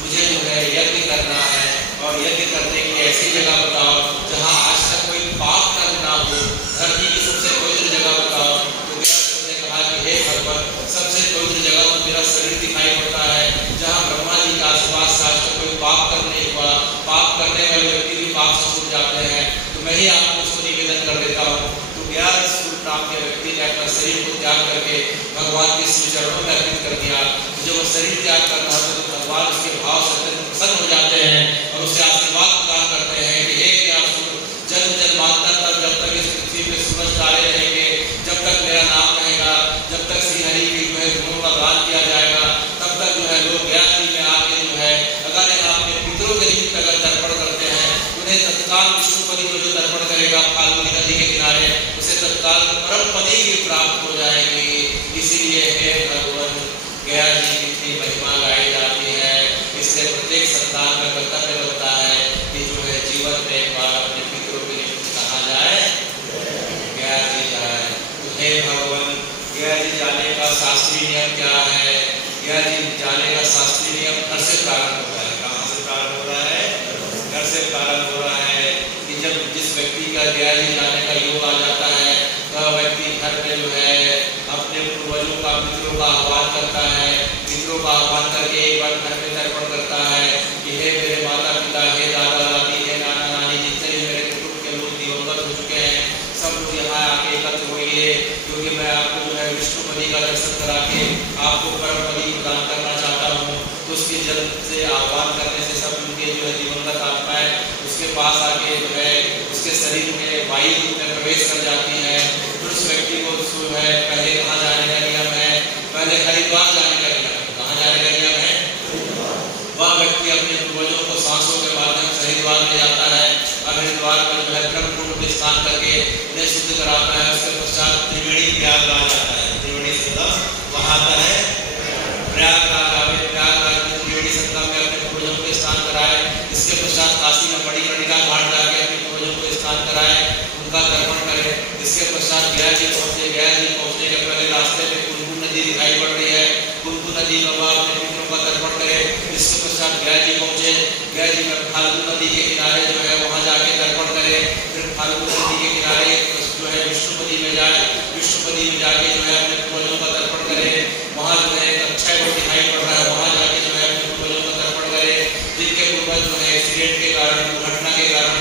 मुझे जो है यज्ञ करना है, और यज्ञ करने की ऐसी जगह बताओ जहाँ आज तक कोई पाप कर्म ना हो, धरती की सबसे पवित्र जगह बताओ। तो व्यास ने कहा कि हे भगवान, सबसे पवित्र जगह में मेरा शरीर दिखाई पड़ता है, जहाँ ब्रह्मा जी के आसपास आज तक कोई पाप कर्म नहीं हुआ, पाप करने वाले व्यक्ति भी पाप से छूट जाते हैं, तो मैं ही आपको उसको निवेदन कर देता हूँ। तो व्यास नाम के व्यक्ति ने अपना शरीर को त्याग करके भगवान के श्री चरणों में अर्पित कर दिया। तो जब वो शरीर त्याग कर रहा था तो भगवान उसके भाव से प्रसन्न हो जाते हैं और उससे आशीर्वाद प्रदान करते हैं कि हे व्यास, जन्म जन्मांतर तक जब तक इस पृथ्वी पे सूरज तारे रहेंगे, जब तक मेरा पदी भी प्राप्त हो जाएगी। इसीलिए हे भगवान, गया जी कितनी महिमा गाई जाती है। इससे प्रत्येक संतान का कर्तव्य बनता है कि जो है जीवन में एक बार अपने पितरों के लिए कहा जाए, गया जी जाए। तो हे भगवान, गया जी जाने का शास्त्रीय नियम क्या है? गया जी जाने का शास्त्रीय नियम घर से प्रारंभ हो रहा है। कहाँ से प्रारंभ हो रहा है? घर से प्रारंभ हो रहा है कि जब जिस व्यक्ति का गया जी जाने का योग आ जाता है, वह व्यक्ति घर में जो है अपने पूर्वजों का, पितरों का आह्वान करता है। पितरों का आह्वान करके एक बार घर में तर्पण करता है कि हे मेरे माता पिता, हे दादा दादी, हे नाना नानी, जितने भी मेरे कुटुंब के लोग दिवंगत हो चुके हैं, सब लोग यहाँ आके एकत्र होइए, क्योंकि मैं आपको जो है विष्णुपदी का दर्शन करा के आपको परमपदी प्रदान करना चाहता हूँ। तो उसके जन्म से आह्वान करने से सब उनके जो है दिवंगत आत्माएं उसके पास आके जो है उसके शरीर में वायु रूप में प्रवेश कर जाती है। फिर उस व्यक्ति को जो है पहले कहाँ जाने का नियम है? पहले हरिद्वार जाने का नियम है। कहाँ जाने का नियम है? वह व्यक्ति अपने पूर्वजों को सांसों के माध्यम से हरिद्वार में जाता है और हरिद्वार में जो है ब्रह्म कुंड में स्नान करके उन्हें शुद्ध कराता है। उसके पश्चात त्रिवेणी प्रयागराज आता है। त्रिवेणी संगम वहाँ आता है, प्रयागराज आवे, प्रयागराज में त्रिवेणी संगम में अपने पूर्वजों को स्नान कराए। इसके पश्चात काशी में बड़ी गंगा घाट जाके अपने पूर्वजों को स्नान कराए, उनका तर्पण करे। इसके पश्चात गया जी पहुँचे। गया जी पहुँचने के पहले रास्ते में कुनकुन नदी दिखाई पड़ रही है। कुनकुन नदी में वह अपने पितरों का तर्पण करे। इसके पश्चात गया जी पहुँचे। गया जी में फाल्गु नदी के किनारे जो है वहाँ जाके तर्पण करे। फिर फाल्गु नदी के किनारे जो है विष्णुपदी में जाए। विष्णुपदी में जाके जो है अपने पूर्वजों का तर्पण करे। वहाँ जो है एक अक्षय वट दिखाई पड़ रहा है, वहाँ जाके जो है अपने पूर्वजों का तर्पण करे। जिनके पूर्वज जो है एक्सीडेंट के कारण, दुर्घटना के कारण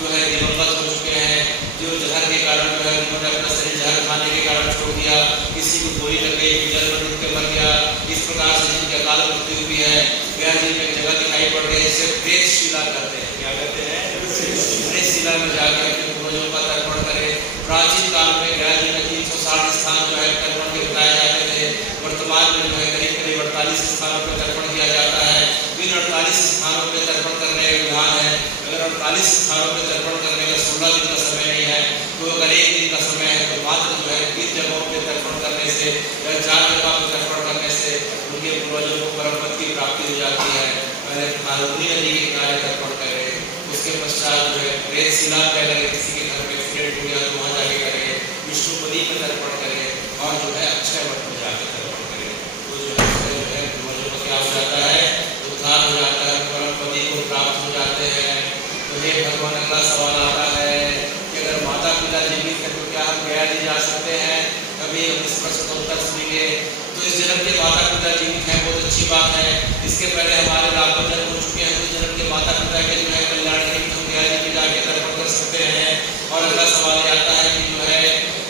जो है दिवंगत हो चुके हैं, जो जहर के कारण जो है उन्होंने अपना शरीर जहर खाने के कारण छोड़ दिया, किसी को गोली लग गई, जल में डूब के मर गया, इस प्रकार से जिनकी अकाल मृत्यु हुई है, गया जी में जगह दिखाई पड़ रही है। इसे प्रेतशिला कहते हैं। क्या कहते हैं? प्रेतशिला में जाकर अपने पूर्वजों का तर्पण करे। प्राचीन काल में गया जी में 360 स्थान जो है तर्पण के बताए जाते थे। वर्तमान में जो है करीब करीब 48 स्थानों पर तर्पण किया जाता है। इन 48 स्थानों पर तर्पण करने का विधान है। अगर 48 स्थानों पर तर्पण करने का 16 दिन का समय नहीं है, तो अगर एक दिन का समय है, तो मात्र जो है 3 जगहों पर तर्पण करने से या 4 जगह पर तर्पण करने से उनके पूर्वजों को परम पद की प्राप्ति हो जाती है। पहले फाल्गुनी नदी के किनारे तर्पण करे। उसके पश्चात जो है प्रेतशिला पे अगर किसी के घर में एक्सीडेंट हो गया तो वहाँ जाके करे। विष्णुपदी में तर्पण करे और जो है अक्षय वट में जाके तर्पण करे। तो जो है पूर्वजों का क्या हो जाता है? उद्धार हो जाता है, परम पदी को प्राप्त हो जाते हैं। तो हे भगवान, अगला सवाल आता है कि अगर माता पिता जीवित है तो क्या हम गया जी जा सकते हैं? कभी हम इस प्रश्न का उत्तर सुनेंगे। तो इस जन्म के माता पिता जीवित हैं, बहुत अच्छी बात है। इसके पहले हमारे लाखों जन्म हो चुके हैं, तो जन्म के माता पिता के जो है कल्याण के लिए हम गया जी में जाके तर्पण कर सकते हैं। और अगला सवाल आता है कि जो है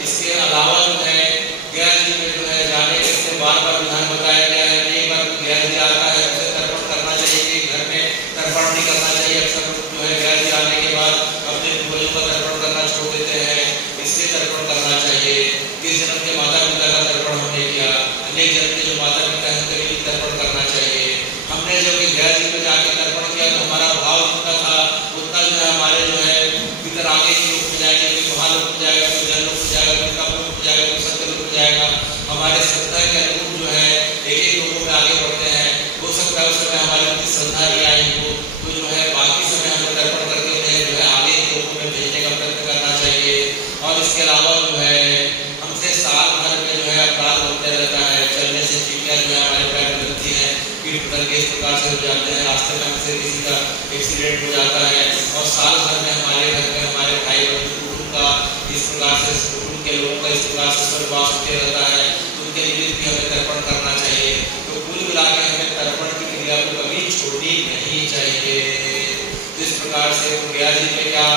इसके अलावा जो है गया जी में जो है जाने के बार बार विधान बताया गया है। एक बार गया जी आता है उसे तर्पण करना चाहिए कि घर में तर्पण नहीं करना चाहिए। अक्सर जो है गया जी आने के बाद अपने पूर्वजों का तर्पण करना छोड़ देते हैं। इससे तर्पण करना चाहिए। किस जन्म के माता पिता का तर्पण हमने किया, अनेक जन्म के जो माता पिता हैं उनके लिए तर्पण करना चाहिए। हमने जब गया जी में जाके तर्पण किया तो हमारा भाव जितना था उतना जो है हमारे जो है पितर आगे की लोग जाएंगे, कोई महालोक हो जाएगा, कोई जन लोग हो जाएगा, कोई कप लोग हो जाएगा, कोई सत्य लोग हो जाएगा। हमारे श्रद्धा के अनुरूप जो है एक एक लोगों में आगे बढ़ते हैं। हो सकता है उस समय हमारी उतनी श्रद्धा नहीं आई हो, तो जो है बाकी समय हमें तर्पण करके उन्हें जो है आगे के लोगों में भेजने का प्रयत्न करना चाहिए। और इसके अलावा जो है हमसे साल भर में जो है अपराध होते रहता है। चलने से चीटियाँ जो है हमारे पैर में लगती हैं, पीठ बदल के इस प्रकार से हो जाते हैं, रास्ते में हमसे किसी का एक्सीडेंट हो जाता है। और साल भर में हमारे घर में हमारे भाई बंधु कुटुंब का इस प्रकार से, कुटुंब के लोगों का इस प्रकार से स्वर्गवास होते रहता है, तो उनके लिए भी हमें तर्पण करना चाहिए। तो कुल मिला के हमें तर्पण की क्रिया को कभी छोड़नी नहीं चाहिए। इस प्रकार से गया जी में क्या,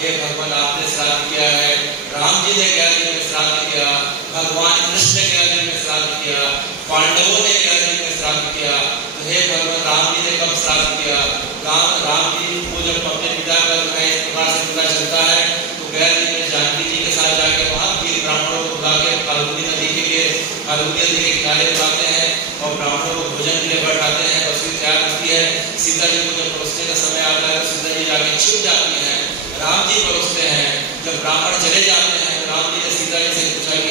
हे भगवान आपने श्राद्ध किया है, राम जी ने गया जी में श्राद्ध किया, भगवान कृष्ण ने गया जी में श्राद्ध किया, पांडवों ने गया जी में श्राद्ध किया। तो हे भगवान, राम जी ने कब श्राद्ध किया? राम जी को जब अपने पिता का जो है इस प्रकार से पता चलता है तो गया जी में जानकी जी के साथ जाके वहाँ वीर ब्राह्मणों को बुला के फाल्गुनी नदी के किनारे बुलाते हैं और ब्राह्मणों को भोजन के लिए बैठाते हैं। रसोई तैयार होती है। सीता जी को जब परोसने का समय आता है तो सीता जी जाके छिप जाती हैं, राम जी परोसते हैं। जब ब्राह्मण चले जाते हैं तो राम जी ने सीता जी से पूछा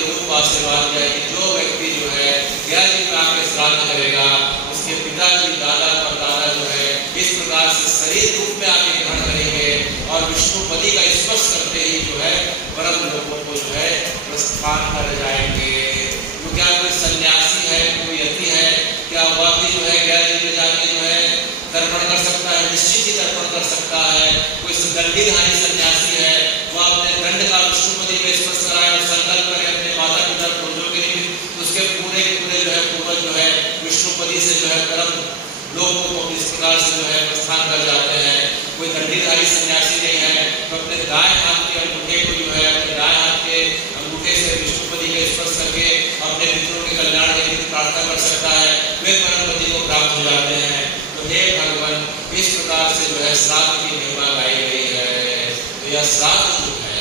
के रूप में आशीर्वाद दिया कि जो व्यक्ति जो है गैर में आके श्राद्ध करेगा, उसके पिताजी दादा परदादा जो है इस प्रकार से शरीर रूप में आके ग्रहण करेंगे और विष्णुपदी का स्पर्श करते ही जो है परम लोगों को जो है प्रस्थान कर जाएंगे। तो क्या कोई सन्यासी है, कोई यति है, क्या वह भी जो है गैर में जाके जो है तर्पण कर सकता है? निश्चित ही तर्पण कर सकता है। कोई दंडीधारी सन्यासी है, वह अपने दंड का विष्णुपदी में स्पर्श कराए और संकल्प करे अपने माता पिता पूर्वजों के लिए, तो उसके पूरे जो है पूर्वज जो है विष्णुपदी से जो है परम लोगों को इस प्रकार से जो है प्रस्थान कर जाते हैं। कोई दंडीधारी सन्यासी नहीं है तो अपने दाएं हाथ के अंगूठे को जो है अपने दाएं हाथ के अंगूठे से विष्णुपदी का स्पर्श करके अपने मित्रों के कल्याण के लिए प्रार्थना कर सकता है, वे परम पति को प्राप्त हो जाते हैं। तो हे भगवान, इस प्रकार से जो है श्राद्ध की महिमा गाई गई है। तो यह श्राद्ध जो है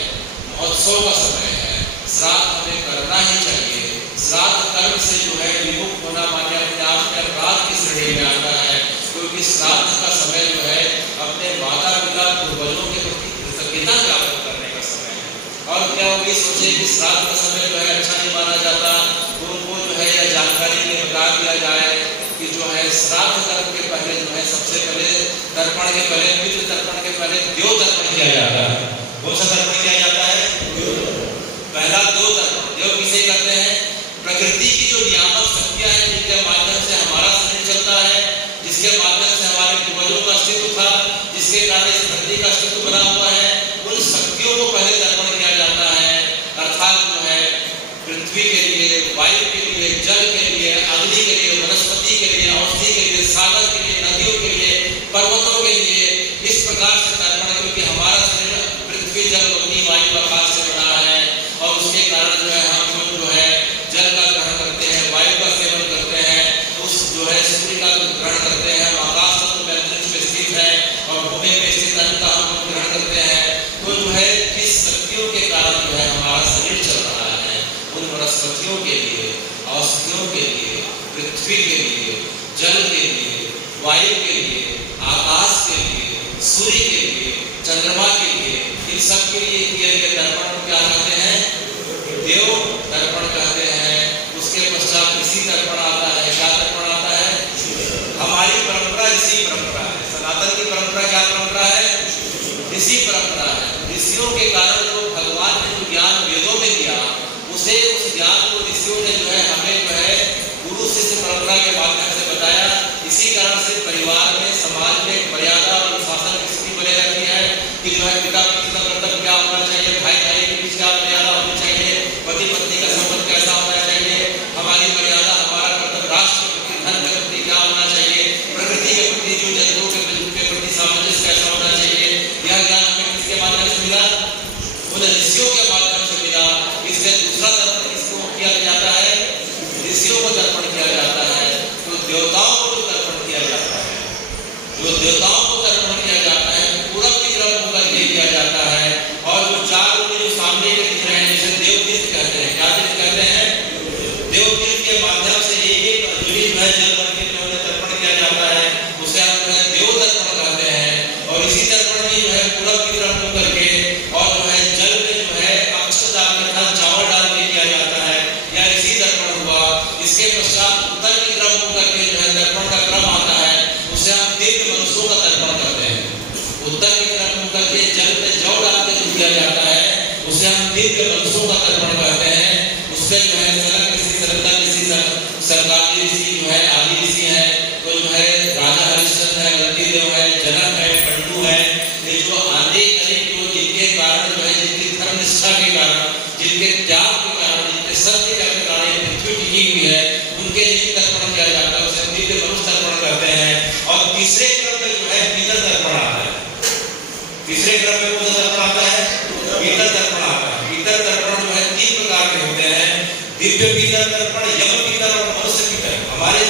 महोत्सव का समय है, श्राद्ध हमें करना ही चाहिए। श्राद्ध कर्म से जो है विमुक्त होना माने अपने आप में अपराध की श्रेणी में आता है, क्योंकि श्राद्ध का समय जो है अपने माता पिता पूर्वजों के प्रति कृतज्ञता ज्ञापन करने का समय है। और क्या वो ये सोचे कि श्राद्ध का समय जो है अच्छा नहीं माना जाता, तो उनको जो है यह जानकारी में बता दिया जाए कि जो है श्राद्ध कर्म के पहले जो है सबसे पहले तर्पण के पहले पितृ तर्पण के पहले देव तर्पण किया जाता है। कौन सा तर्पण किया जाता है? पहला देव तर्पण। देव किसे करते हैं? प्रकृति की जो नियामक शक्तियां हैं जिनके माध्यम से हमारा शरीर चलता है, जिसके माध्यम से हमारे पूर्वजों का अस्तित्व था, जिसके कारण इस धरती का अस्तित्व बना हुआ है, उन शक्तियों को पहले तर्पण किया जाता है। अर्थात जो है पृथ्वी के लिए, वायु के लिए, जल के लिए, अग्नि के लिए, वनस्पति के लिए, औषधि के लिए, सागर के लिए, नदियों के लिए, पर्वतों के लिए, इस प्रकार से तर्पण, क्योंकि हमारा शरीर पृथ्वी जल अग्नि वायु आकाश से बना है और उसके कारण जो है हम लोग जो है जल का ग्रहण करते हैं, वायु का सेवन करते हैं, उस जो है सूर्य का ग्रहण करते हैं, आकाश तत्व में अंतरिक्ष में स्थित है और भूमि में स्थित अन्न का हम ग्रहण करते हैं। तो जो है इस शक्तियों के कारण जो है हमारा शरीर चल रहा है। उन वनस्पतियों के लिए, औषधियों के लिए, पृथ्वी के लिए, जल के लिए, वायु के लिए, आकाश के लिए, सूर्य के लिए, चंद्रमा के लिए, इन सब के लिए किए गए तर्पण को क्या कहते हैं? देव तर्पण कहते हैं। उसके पश्चात ऋषि तर्पण आता है। क्या तर्पण आता है? हमारी परंपरा ऋषि परंपरा है। सनातन की परंपरा क्या परंपरा है? ऋषि परंपरा है। ऋषियों के कारण जो भगवान ने जो ज्ञान वेदों में दिया, उसे उस ज्ञान को ऋषियों ने जो है हमें जो है गुरु शिष्य परंपरा के माध्यम से बताया। इसी कारण से परिवार में, समाज में एक मर्यादा और अनुशासन की स्थिति बने रहती है कि जो है पिता पुत्र का कर्तव्य क्या होना चाहिए, भाई भाई के बीच क्या मर्यादा होनी चाहिए, पति पत्नी का संबंध कैसा होना चाहिए, हमारी मर्यादा, हमारा कर्तव्य राष्ट्र के प्रति, धर्म के प्रति क्या होना चाहिए, प्रकृति के प्रति, जीव जंतुओं के प्रति सामंजस्य कैसा होना चाहिए। यह ज्ञान हमें किसके माध्यम से मिला? उन ऋषियों के माध्यम से मिला। इसलिए दूसरा तर्पण किसको किया जाता है? ऋषियों को तर्पण किया जाता है। तो देवताओं को जो तर्पण किया जाता है, जो देवताओं को तर्पण किया जाता है, पूरब की तरफ होकर किया जाता है। और जो चार जो सामने के दिख रहे हैं, जैसे देव तीर्थ कहते हैं। क्या तीर्थ कहते हैं? देव तीर्थ के माध्यम से एक अंजलि जो है जल भर के जो तर्पण किया जाता है, उसे हम जो है देव तर्पण कहते हैं। और इसी तर्पण में जो है पूरब की तरफ होकर के और जो है जल में जो है अक्षत डाल के साथ चावल डाल के किया जाता है, या इसी तर्पण हुआ। इसके पश्चात उत्तर की तरफ होकर के जो है तर्पण का क्रम आता है, उसे हम दिव्य मनुष्यों का तर्पण करते हैं। उत्तर की तरफ होकर के जल में जौ डाल के जो किया जाता है, उसे हम दिव्य मनुष्यों का तर्पण कहते हैं। उससे जो है सनक ऋषि, सरलता ऋषि, सरकारी ऋषि जो है, आदि ऋषि है, तो जो है राजा हरिश्चंद्र है, गतिदेव है, जनक है, पंडु है, ये जो आने जो जिनके कारण जो है, जिनकी धर्म निष्ठा के कारण, जिनके त्याग के कारण, जिनके सत्य के कारण पृथ्वी टिकी हुई है, उनके लिए तर्पण किया जाता है। उसे दिव्य मनुष्य तर्पण करते हैं। और तीसरे क्रम में जो है पितर तर्पण आता है। तीसरे क्रम में कौन सा तर्पण आता है? पितर तर्पण आता है। पितर तर्पण जो है 3 प्रकार के होते हैं: दिव्य पितर तर्पण, यम पितर और मनुष्य पितर। हमारे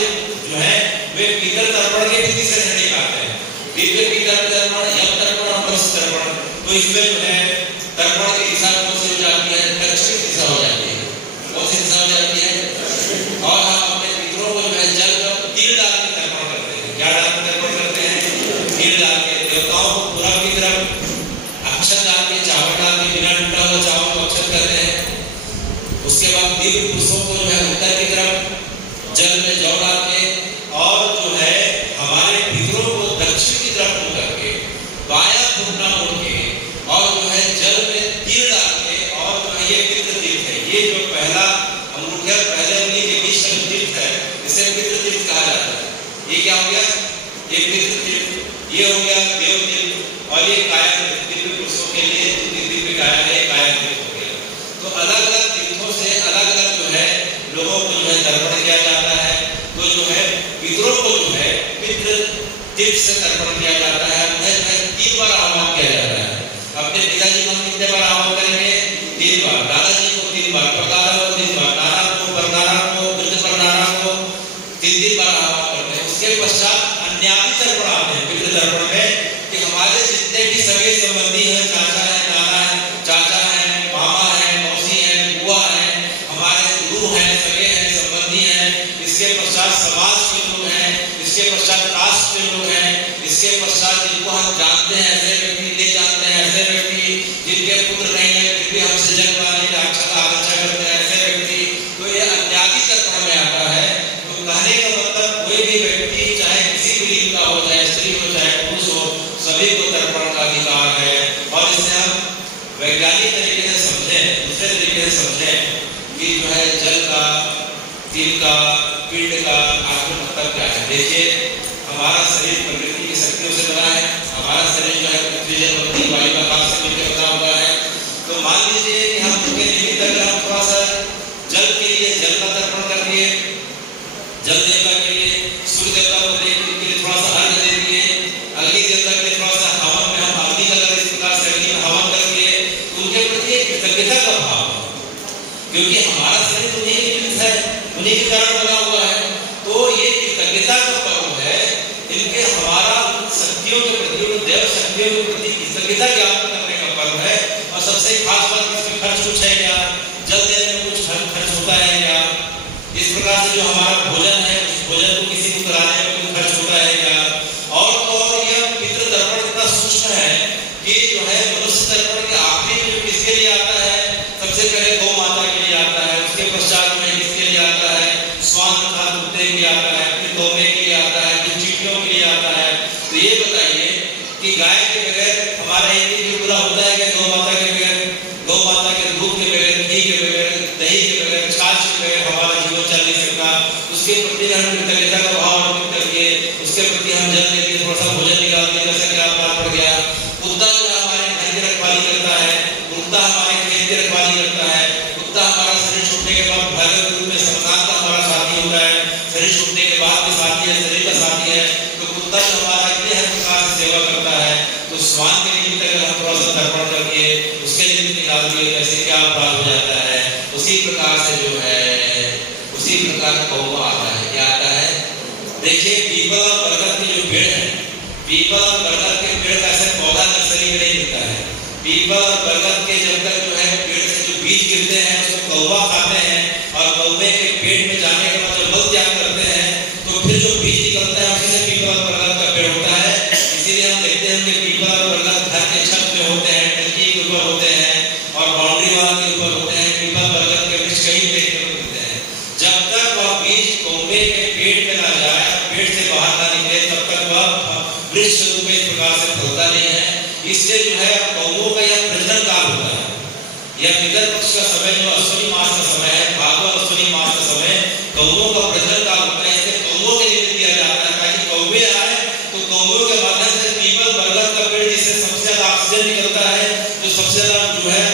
जो है वे पितर तर्पण के भी तीसरे श्रेणी में आते हैं। दिव्य पितर तर्पण, यम तर्पण और मनुष्य तर्पण। तो इसमें जो है तर्पण की दिशा कौन सी हो जाती है? दक्षिण दिशा हो जाती है। कौन सी दिशा हो जाती है? और हम अपने पितरों को जो है जल में तिल डाल के तर्पण करते हैं। क्या डाल के तर्पण करते हैं? तिल डाल के। देवताओं को पूरब की तरफ अक्षत डाल के, चावल डाल के, बिना टूटा हुआ चावल को अक्षत करते हैं। उसके बाद बाद दिव्य पुरुषों को जो है उत्तर की तरफ जल में जौ डाल के, और जो है हमारे पितरों को दक्षिण की तरफ मुड़ करके बायां घुटना मोड़ के, और जो है जल में तीर डाल के, और जो है ये पितृ तीर्थ है। ये जो पहला अंगूठा पहले उंगली के बीच का तीर्थ है, इसे पितृ तीर्थ कहा जाता है। ये क्या हो गया? ये पितृ तीर्थ। ये हो गया देव तीर्थ। और ये काया तीर्थ, दिव्य पुरुषों के लिए दिव्य काया है, काया तीर्थ हो गया। तो अलग अलग तीर्थों से अलग अलग जो है लोगों को जो है तर्पण किया जाता है। तो जो है पितरों को जो है पितृ तीर्थ से तर्पण किया जाता है। उन्हें 3 बार आह्वान किया जाता है। अपने पिताजी को कितने बार आह्वान करेंगे? 3 बार। दादाजी को 3 बार, परदादा को 3 बार, नाना को, परदादा को, वृद्ध परदादा को 3 बार आह्वान करते हैं। उसके पश्चात अन्यादि तर्पण आते हैं पितृ तर्पण में, कि हमारे जितने भी सगे संबंधी हैं, चाचा है, नाना है, चाचा है, मामा है, मौसी है, बुआ है, हमारे गुरु हैं, सगे हैं, संबंधी हैं। इसके पश्चात समाज के लोग हैं, इसके पश्चात राष्ट्र के लोग हैं, इसके पश्चात जिनको हम जानते हैं ऐसे व्यक्ति, नहीं जानते हैं ऐसे व्यक्ति, जिनके पुत्र नहीं है फिर भी हमसे जन्म पाने की आकांक्षा करते हैं ऐसे व्यक्ति। तो ये अन्यादि तर्पण में आता है। तो कहने का मतलब कोई भी व्यक्ति चाहे किसी भी लिंग का हो, चाहे स्त्री हो, चाहे पुरुष हो, सभी को तर्पण का अधिकार है। और इससे हम वैज्ञानिक तरीके से समझें, दूसरे तरीके से समझें कि जो है जल का, तिल का, पिंड का आखिर मतलब क्या है। देखिए, हमारा शरीर प्रकृति की शक्तियों से बना है। हमारा शरीर जो है पृथ्वी, जल, अग्नि, वायु, आकाश से मिलकर बना हुआ है। तो मान लीजिए कि हम उनके निमित्त अगर हम थोड़ा सा जल के लिए जल का तर्पण कर दिए, जल देवता के लिए, सूर्य देवता को के लिए थोड़ा सा अर्घ दे दिए, अग्नि देवता के लिए थोड़ा सा हवन में हम अग्नि का अगर इस प्रकार से अग्नि में हवन कर दिए, उनके प्रति एक कृतज्ञता का भाव है। क्योंकि हमारा शरीर उन्हीं के निमित्त है, उन्हीं के कारण बना हुआ है। तो ये कृतज्ञता का पर्व है। इनके हमारा शक्तियों के प्रति, देव शक्तियों के प्रति कृतज्ञता ज्ञापन करने का पर्व है। और सबसे खास बात, इसमें खर्च कुछ है क्या? जल देने में कुछ खर्च होता है क्या? इस प्रकार से जो हमारा भोजन है, उस भोजन को किसी को कराने में कोई खर्च होता है क्या? और यह पितृ तर्पण इतना सूक्ष्म है कि जो है मनुष्य तर्पण के आखिरी में जो किसके लिए आता है? सबसे पहले गौ माता के लिए आता है। उसके पश्चात में किसके लिए आता है? स्वान तथा कुत्ते के लिए आता है, फिर गौवे के लिए आता है, फिर चींटियों के लिए आता है। तो ये बताइए कि गाय के बगैर हमारा एक दिन पूरा होता है कि गौ माता के बगैर, गौ माता के दूध के बगैर, घी के बगैर, दही के बगैर, छाछ के बगैर हमारा जीवन चल नहीं सकता। उसके प्रति हम कृतज्ञता का भाव अर्पित करके उसके प्रति हम जल देके थोड़ा सा भोजन निकाल के, जैसा कि आप बात पड़ गया। कुत्ता जो है हमारे घर की रखवाली करता है, कुत्ता हमारे खेत की रखवाली करता है, कुत्ता हमारा शरीर छूटने के बाद भयानक रूप में शमशान का हमारा साथी होता है, शरीर छूटने के बाद भी साथी है, शरीर का साथी है। तो कुत्ता जो हमारा इतने हर प्रकार से सेवा करता है, तो स्वान के निमित्त अगर हम थोड़ा सा तर्पण करके उसके निमित्त निकाल दिए, कैसे क्या अपराध हो जाता है। उसी प्रकार से जो है, उसी प्रकार कौवा आता है। क्या आता है? देखिए, पीपल और बरगद के जो पेड़ है, पीपल और बरगद के पेड़ का ऐसे पौधा नर्सरी में नहीं मिलता है। पीपल और बरगद के जब तक जो है पेड़ से जो बीज गिरते हैं उसको कौवा खाते हैं, और कौवे के पेट में जाने के बाद जब मल त्याग करते हैं तो फिर जो बीज निकलता है उसी से पीपल और बरगद का पेड़ होता है। इसीलिए हम देखते हैं कि पीपल और बरगद घर के छत में होते हैं, टंकी के ऊपर होते हैं, और बाउंड्री वाल के ऊपर होते हैं। पीपल बरगद के वृक्ष कहीं देखने को मिलते हैं। जब तक वह बीज कौवे के पेट में ना जाए, पेट से बाहर ना निकले, तब तक वह वृक्ष रूप में इस प्रकार से फलता नहीं है। इससे जो है कौवों का यह प्रजनन काल होता है। यह पितर पक्ष का समय जो अश्विनी मास का समय है, भाद्रपद अश्विनी मास का समय, कौवों का प्रजनन काल होता है। इससे कौवों के लिए दिया जाता है ताकि कौवे आए तो कौवों के माध्यम से पीपल बरगद का पेड़ जिससे सबसे ज्यादा ऑक्सीजन निकलता है, जो सबसे ज्यादा जो है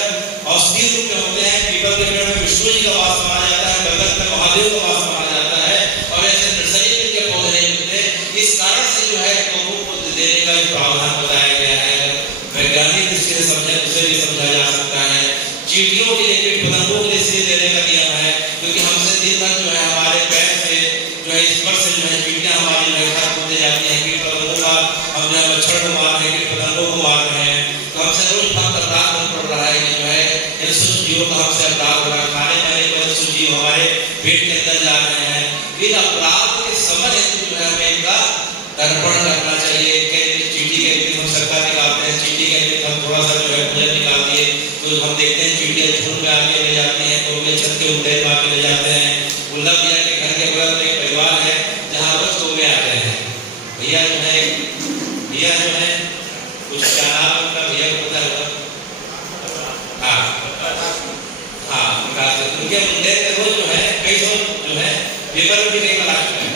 औषधीय रूप में होते हैं। पीपल के पेड़ में विष्णु जी का वास माना जाता है, बरगद में महादेव का वास माना जाता है, और ऐसे नर्सरी में के पौधे नहीं मिलते। इस कारण से जो है कौवों को देने का प्रावधान बताया गया है। वैज्ञानिक दृष्टि से समझे, उसे भी समझा जा सकता है। चींटियों के लिए, कीट पतंगों के लिए इसलिए देने का नियम है क्योंकि हमसे दिन भर जो है हमारे पैर से जो है स्पर्श से जो है चींटियां हमारी जो है खत्म होते जाती हैं। कीट पतंगों का हम जो है मच्छर को मार रहे हैं, कीट पतंगों को मार रहे हैं। तो हमसे रोज भक्त अपराध बन पड़ रहा है कि जो है इन सूक्ष्म जीवों का हमसे अपराध हो रहा है। खाने पीने के सूक्ष्म जीव हमारे पेट के अंदर जा रहे हैं। इन अपराध के समय हेतु जो है हमें इनका तर्पण करना चाहिए। चींटी के लिए हम सरकार निकालते हैं, चींटी के लिए हम थोड़ा सा जो है भोजन निकाल दिए तो हम देखते हैं चींटियां झुंड में आके ले जाती हैं, तो वे छत के ऊपर के ले जाते हैं। मुल्ला भैया के घर के बगल में एक परिवार है जहाँ रोज घूमने आते हैं। भैया जो है कुछ क्या नाम उनका भैया को पता होगा? हाँ उनके मुंडे पे रोज जो है कई सौ जो है पेपर में भी कई बार आ चुका है।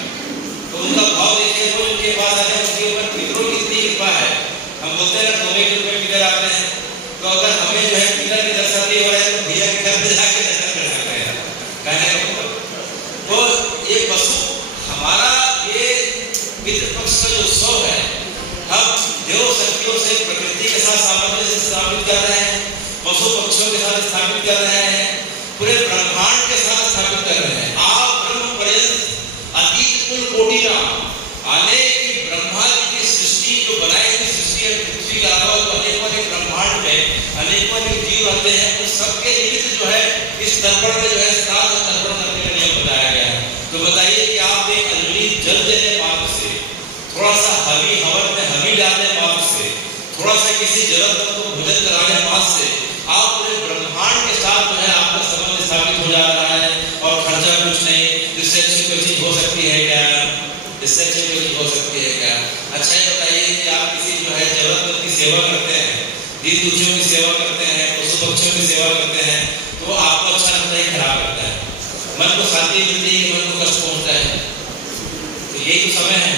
तो उनका भाव देखिए, रोज उनके पास आते हैं, उनके ऊपर पितरों की इतनी कृपा है। हम बोलते हैं ना 2 रुपए पितर आते हैं, तो अगर हमें जो है पितर के दर्शन नहीं हो रहे हैं तो भैया के घर पे जाके दर्शन कर सकते हैं। कहने को तो ये पशु हमारा ये पितृपक्ष का जो उत्सव है, हम देव शक्तियों से प्रकृति के साथ सामंजस्य से स्थापित कर रहे हैं, पशु पक्षियों के साथ स्थापित कर रहे हैं, पूरे ब्रह्मांड के साथ स्थापित कर रहे हैं। आप ब्रह्म पर्यंत अतीत कुल कोटि नाम अनेक ब्रह्मा जी की सृष्टि जो बनाई हुई सृष्टि है, पृथ्वी के अलावा जो अनेक ब्रह्मांड में अनेकों जीव रहते हैं, उन सबके निमित्त जो है इस तर्पण में जो है श्राद्ध तर्पण करने का नियम बताया गया है। तो बताइए कि आप एक अंजलि जल देने मात्र से, थोड़ा सा हवी हवन में हवी डालने मात्र से, थोड़ा सा किसी जरूरतमंद को भोजन कराने मात्र से आप पूरे ब्रह्मांड के साथ जो है आपका संबंध स्थापित हो जा रहा है। और खर्चा कुछ नहीं, इससे अच्छी कोई चीज हो सकती है क्या? इससे अच्छी कोई चीज हो सकती है क्या? अच्छा ये बताइए कि आप किसी जो है जरूरतमंद की सेवा करते हैं, दीन दुखियों की सेवा करते हैं, पशु पक्षियों की सेवा करते हैं, तो आपको अच्छा लगता है, खराब लगता है? मन को शांति मिलती है कि मन को कष्ट पहुंचता है? तो यही तो समय है।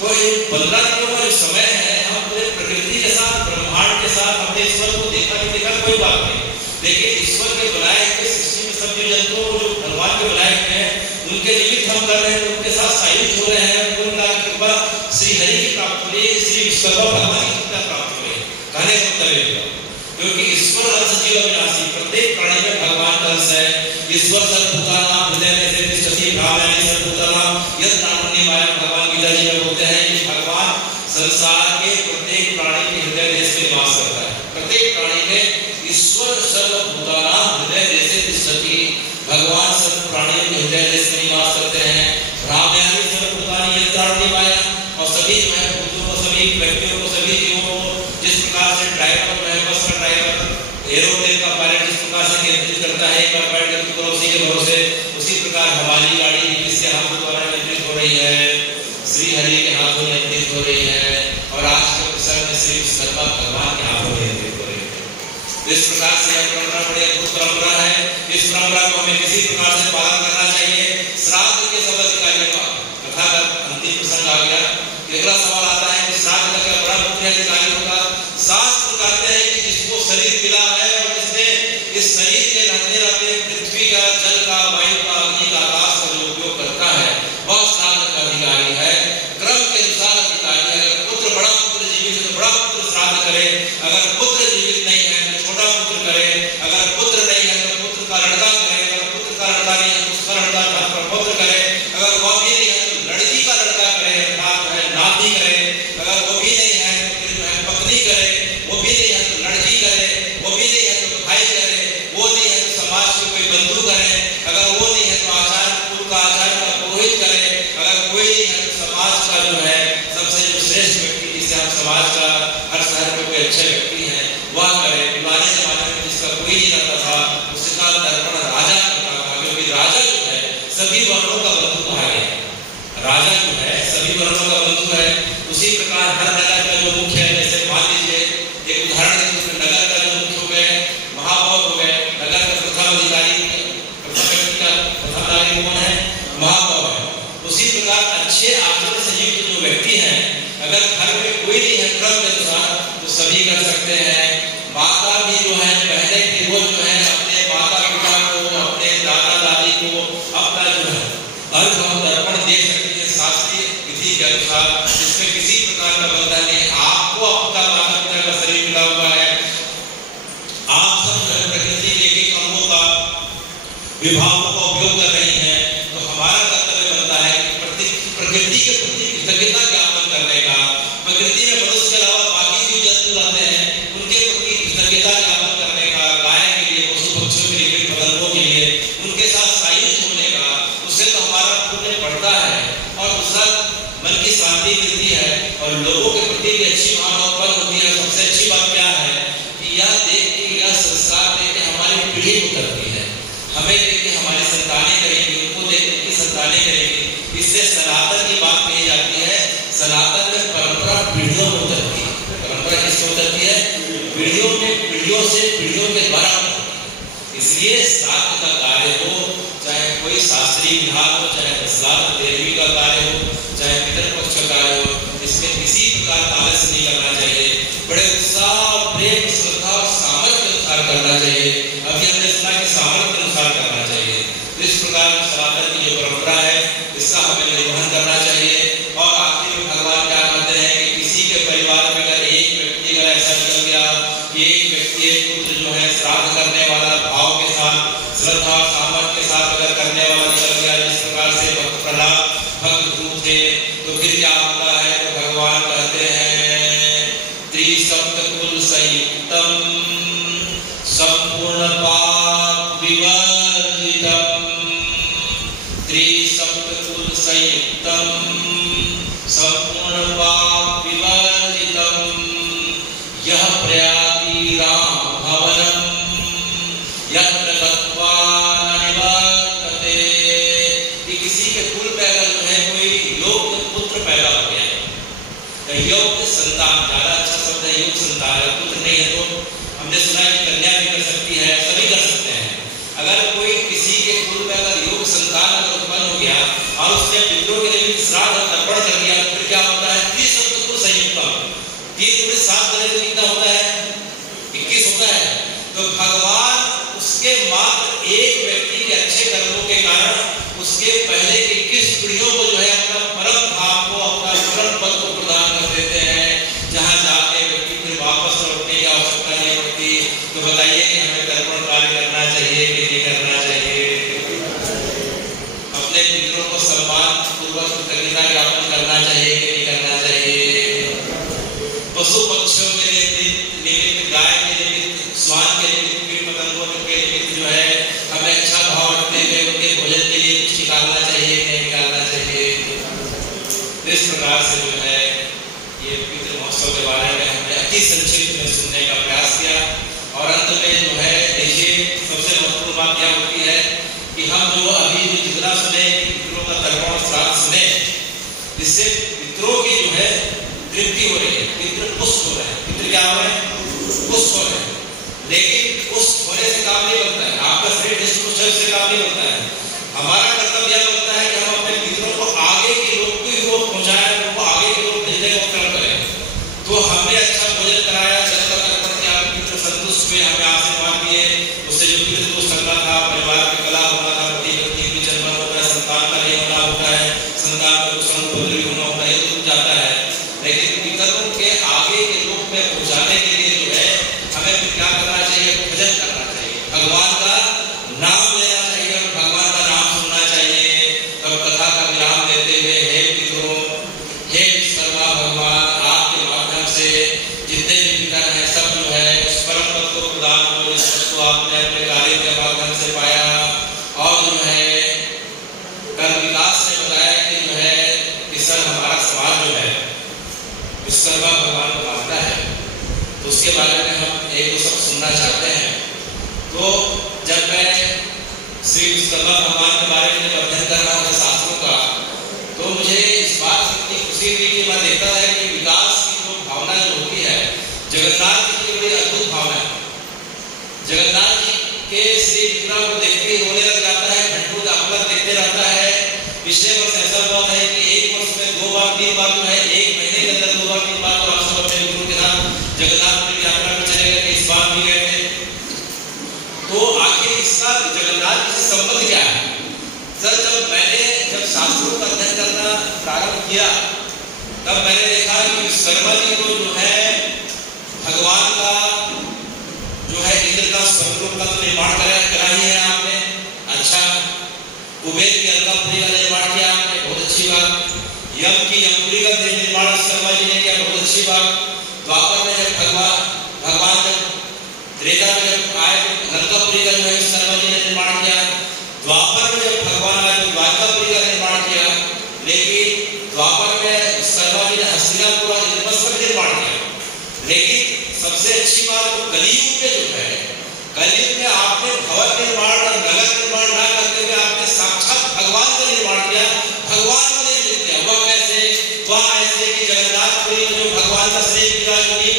तो ये 15 दिनों का जो समय है, हम पूरे प्रकृति के साथ ब्रह्मांड के साथ अपने ईश्वर को देखा नहीं देखा कोई बात नहीं, लेकिन ईश्वर के बनाए हुए सृष्टि में सब जीव जंतुओं को जो भगवान के बनाए हुए हैं उनके निमित्त हम कर रहे हैं, उनके साथ सायुज्य हो रहे हैं, उनका कृपा श्री हरि की प्राप्त हो रही है, श्री विश्वकर्मा भगवान की कृपा प्राप्त हो रही है। कहने का मतलब है क्योंकि ईश्वर अंश जीव अविनाशी, प्रत्येक प्राणी में भगवान का अंश है। ईश्वर सर्वभूतानां हृदय में से तिष्ठति भावयामि सर्वभूतानां यत् नामनि माया, भगवान गीता जी में बोलते हैं कि भगवान संसार के प्रत्येक प्राणी के हृदय देश में निवास करता है। प्रत्येक प्राणी में ईश्वर सर्वभूतानां हृदय देश में तिष्ठति, भगवान सब प्राणियों के हृदय देश में निवास करते हैं। भावयामि सर्वभूतानि यत् नामनि माया, और सभी जो है भूतों को, सभी व्यक्तियों को, सभी जीवों को जिस प्रकार से ड्राइवर जो है बस का ड्राइवर एरोप्लेन का पायलट जिस प्रकार से नियंत्रित करता है, एक बार बैठ कर तुम उसी के भरोसे, उसी प्रकार हमारी गाड़ी किसके हाथों द्वारा नियंत्रित हो रही है? श्री हरि के हाथों नियंत्रित हो रही है, और आज के प्रसंग में श्री विश्वकर्मा भगवान के हाथों नियंत्रित हो रही है। तो इस प्रकार से यह परंपरा बड़ी अद्भुत परंपरा है। इस परंपरा को हमें किसी प्रकार से पालन करना चाहिए। श्राद्ध के सब अधिकारियों का कथा का अंतिम प्रसंग आ गया। अगला सवाल आता है कि श्राद्ध का क्या बड़ा मुख्य अधिकारी होगा? शास्त्र कहते हैं कि जिसको शरीर मिला है और जिसने इस शरीर के रहते रहते पृथ्वी का, जल का, वायु का, अग्नि का, आकाश का जो उपयोग करता है वह श्राद्ध का अधिकारी है। क्रम के अनुसार अधिकारी है। अगर पुत्र बड़ा पुत्र जीवित है तो बड़ा पुत्र श्राद्ध करे, अगर पुत्र जीवित नहीं है तो छोटा पुत्र करे, अगर पुत्र नहीं है तो पुत्र का लड़का करे, अगर पुत्र का लड़का नहीं है तो उसका लड़का पुत्र करे, अगर वह भी नहीं है तो लड़की का लड़का करे, अर्थात जो है नाती करे, अगर वो भी नहीं है तो फिर जो है पत्नी करे, वो भी नहीं है तो लड़की करे, वो भी नहीं है तो भाई करे, वो नहीं है तो समाज के कोई बंधु करे, अगर वो नहीं है तो आचार्य कुल का आचार्य का पुरोहित करे, अगर कोई नहीं है तो समाज का जो है सबसे जो श्रेष्ठ व्यक्ति जिसे हम समाज का हर शहर में कोई अच्छे व्यक्ति है वह करे। पुराने जमाने में जिसका कोई नहीं रहता था उसका तर्पण राजा करता था, क्योंकि राजा जो है सभी वर्णों का बंधु कहा गया है। राजा जो है सभी वर्णों का बंधु है। उसी प्रकार हर नगर का जो मुख्य है, जैसे मान लीजिए एक उदाहरण देते हैं, नगर का जो मुख्य हो गए महापौर हो गए, नगर का प्रथम अधिकारी, प्रथम व्यक्ति का प्रथम नागरिक कौन है? महापौर है। उसी प्रकार अच्छे आचरण से युक्त जो व्यक्ति हैं, अगर घर में कोई नहीं है क्रम के अनुसार तो सभी कर सकते हैं। माता भी जो है पहले की रोज जो है अपने माता पिता को, अपने दादा दादी को अपना जो है अर्घ और तर्पण दे सकती है शास्त्रीय विधि के अनुसार, जिसमें किसी प्रकार का बंधन नहीं। आपको आपका माता पिता का शरीर मिला हुआ है, आप सब जो है प्रकृति के एक अंगों का विभागों का उपयोग कर रही हैं, तो हमारा कर्तव्य बनता है कि प्रकृति के प्रति कृतज्ञता ज्ञापन करने का। प्रकृति में मनुष्य के अलावा बाकी जो जंतु रहते हैं उनके प्रति कृतज्ञता ज्ञापन करने का, गाय के लिए, पशु पक्षियों के लिए, पतंगों के लिए उनके साथ सायुज्य होने का। उससे तो हमारा पुण्य बढ़ता है और दूसरा मन की शांति मिलती है और लोगों के प्रति भी अच्छी भावना उत्पन्न होती है। सबसे अच्छी बात क्या है कि यह देख के, यह संस्कार देख के हमारी पीढ़ी उतरती है, हमें देख के हमारी शासकीय विधान हो, चाहे 10,13वीं का कार्य हो, चाहे पितृपक्ष का कार्य हो, इसमें किसी प्रकार आलस्य नहीं करना चाहिए। बड़े उत्साह, प्रेम, श्रद्धा और सामर्थ्य के अनुसार करना चाहिए। अभी हमने सुना कि सामर्थ्य के अनुसार करना चाहिए। तो इस प्रकार सनातन की जो परंपरा है इसका हमें निर्वहन करना चाहिए। और आखिर में भगवान क्या कहते हैं कि किसी के परिवार में अगर एक व्यक्ति अगर ऐसा निकल गया कि एक व्यक्ति एक पुत्र जो है श्राद्ध करने वाला भाव के साथ, श्रद्धा और सामर्थ्य के साथ अगर करने वाला निकल गया, जिस प्रकार से भक्त प्रहलाद भक्त ध्रुव थे, तो फिर क्या होता है? तो भगवान कहते हैं त्रिसप्तकुल संयुक्तम संपूर्ण पाप विवर्जितम, त्रिसप्तकुल संयुक्तम संपूर्ण पाप विवर्जितम, यह प्रयाति राम भवनम यत्र गत्वा न निवर्तते। कि किसी के कुल में अगर जो है कोई योग्य पुत्र पैदा हो गया, तो योग्य संतान, ज्यादा अच्छा शब्द है योग्य संतान, अगर पुत्र नहीं है तो हमने सुना है कि कन्या भी कर सकती है, सभी कर सकते हैं। अगर कोई किसी के कुल में अगर योग्य संतान अगर उत्पन्न हो गया और उसने पितरों के लिए श्राद्ध और तर्पण कर दिया, तो फिर क्या होता है? त्रिसप्तकुल संयुक्तम, 3 गुणे 7 करे तो कितना होता है? 21 होता है। तो भगवान उसके मात्र एक व्यक्ति के अच्छे कर्मों के कारण उसके पहले 21 पीढ़ियों को जो है अपना परम धाम को, अपना परम पद को प्रदान कर देते हैं, जहाँ जाके व्यक्ति फिर वापस लौटने की आवश्यकता नहीं पड़ती। तो बताइए कि हमें तर्पण कार्य करना चाहिए कि नहीं करना चाहिए? अपने पितरों को सम्मान पूर्वक कृतज्ञता ज्ञापन करना चाहिए कि नहीं करना चाहिए? पशु पक्षियों के निमित्त, गाय के निमित्त, श्वान के निमित्त, कीट पतंगों के निमित्त जो है हमें अच्छा भाव रखते हुए उनके भोजन के लिए कुछ निकालना चाहिए कि नहीं निकालना चाहिए? इस प्रकार से जो है ये पितृ महोत्सव के बारे में हमने अति संक्षिप्त में सुनने का प्रयास किया। और अंत में जो है देखिए सबसे महत्वपूर्ण बात क्या होती है कि हम जो अभी जो जितना सुने पितरों का तर्पण श्राद्ध सुने, इससे पितरों की जो है तृप्ति हो रही है, पितृ पुष्ट हो रहे हैं। पितृ क्या हो रहे हैं? पुष्ट हो रहे हैं। लेकिन पुष्ट होने से काम नहीं बनता है, आपका शरीर पुष्ट से काम नहीं बनता है। हमारा कर्तव्य यह बनता है कि हम अपने पितरों को आगे के लोग को पहुंचाएं, उनको आगे के लोग भेजने का कर्म करें। तो हमने अच्छा भोजन कराया, जल का तर्पण किया, पितृ संतुष्ट हुए, हमें आशीर्वाद दिए, उससे जो पितृ दोष करना था, परिवार में कला होना था, पति पत्नी की जन्म होता है, संतान का नहीं होना होता है, संतान का कुशल पुत्री होना होता है, ये तो जाता है। लेकिन पितरों के आगे के लोग में पहुंचाने के लिए जो है हमें क्या करना चाहिए? भजन करना चाहिए, भगवान का नाम लेना चाहिए और भगवान का नाम सुनना चाहिए। तब कथा का विराम देते हुए हे पितरों, हे विश्वकर्मा भगवान, आपके माध्यम से जितने भी पितर हैं सब जो है उस परम पद को प्रदान करो जिसको आपने अपने कार्य के माध्यम से पाया। और जो है कर्म विकास ने बताया कि जो है कि सर हमारा समाज जो है विश्वकर्मा भगवान को मानता है, तो उसके बारे में हम एक दो शब्द सुनना चाहते हैं। तो जब मैं श्री विश्वकर्मा भगवान के बारे में जब अध्ययन कर रहा था शास्त्रों का, तो मुझे इस बात की खुशी हुई कि मैं देखता था कि विकास की जो भावना जो होती है, जगन्नाथ जी की बड़ी अद्भुत भावना है। जगन्नाथ जी के श्री विग्रह को देखते ही रोने लग जाता है, घंटों का अपना देखते रहता है। पिछले वर्ष ऐसा हुआ था कि एक वर्ष में 2 बार 3 बार जो है, एक महीने के अंदर 2 बार 3 बार तो हम सब अपने गुरु के साथ जगन्नाथ की यात्रा पर चले गए थे, इस बार भी गए थे। तो आखिर इसका जगन्नाथ जी से संबंध क्या है? सर जब शास्त्रों का अध्ययन करना प्रारंभ किया, तब मैंने देखा कि विश्वकर्मा जी को जो है भगवान का जो है इंद्र का स्वरूप का तो निर्माण करा ही है आपने, अच्छा। कुबेर की अलकापुरी का निर्माण किया आपने, बहुत अच्छी बात। यम की यमपुरी का निर्माण विश्वकर्मा जी ने किया, बहुत अच्छी बात। द्वापर में जब भगवान जब त्रेता में जब आए लंकापुरी का जो है विश्वकर्मा जी ने निर्माण किया। द्वापर में जब भगवान आए तो द्वारकापुरी का निर्माण किया। लेकिन द्वापर में विश्वकर्मा जी ने हस्तिनापुर और इंद्रप्रस्थ का निर्माण किया। लेकिन सबसे अच्छी बात तो कलयुग में जो है, कलयुग में आपने भवन निर्माण और नगर निर्माण ना करते हुए आपने साक्षात भगवान का निर्माण किया, भगवान को नहीं दिया। वह कैसे? वह ऐसे कि जगन्नाथपुरी में जो भगवान का श्री विग्रह जो नींव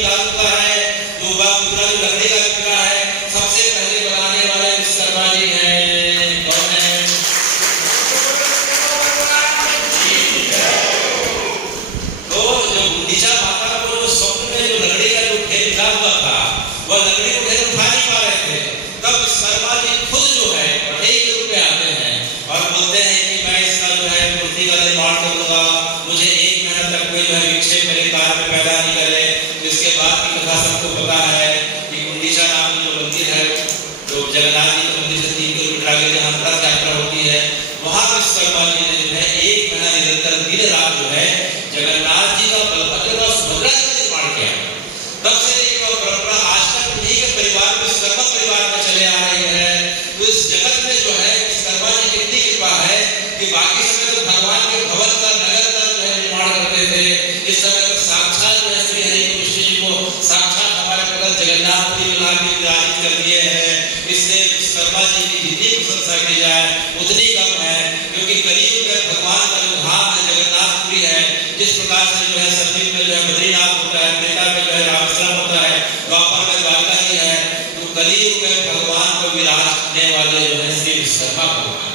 कि बाकी समय तो भगवान के भवन का नगर का जो है निर्माण करते थे, इस समय तो साक्षात जो है श्री हरि कृष्ण जी को साक्षात हमारे प्रभु जगन्नाथपुरी में लाके विराजित कर दिए हैं। इससे विश्वकर्मा जी की जितनी प्रशंसा की जाए उतनी कम है, क्योंकि कलयुग में भगवान का जो धाम है जगन्नाथपुरी है, जिस प्रकार से जो है सतयुग में जो है बद्रीनाथ होता है, त्रेता में जो है रामेश्वरम होता है, द्वापर में द्वारका ही है, तो कलयुग में भगवान को विराजने वाले जो है श्री विश्वकर्मा भगवान।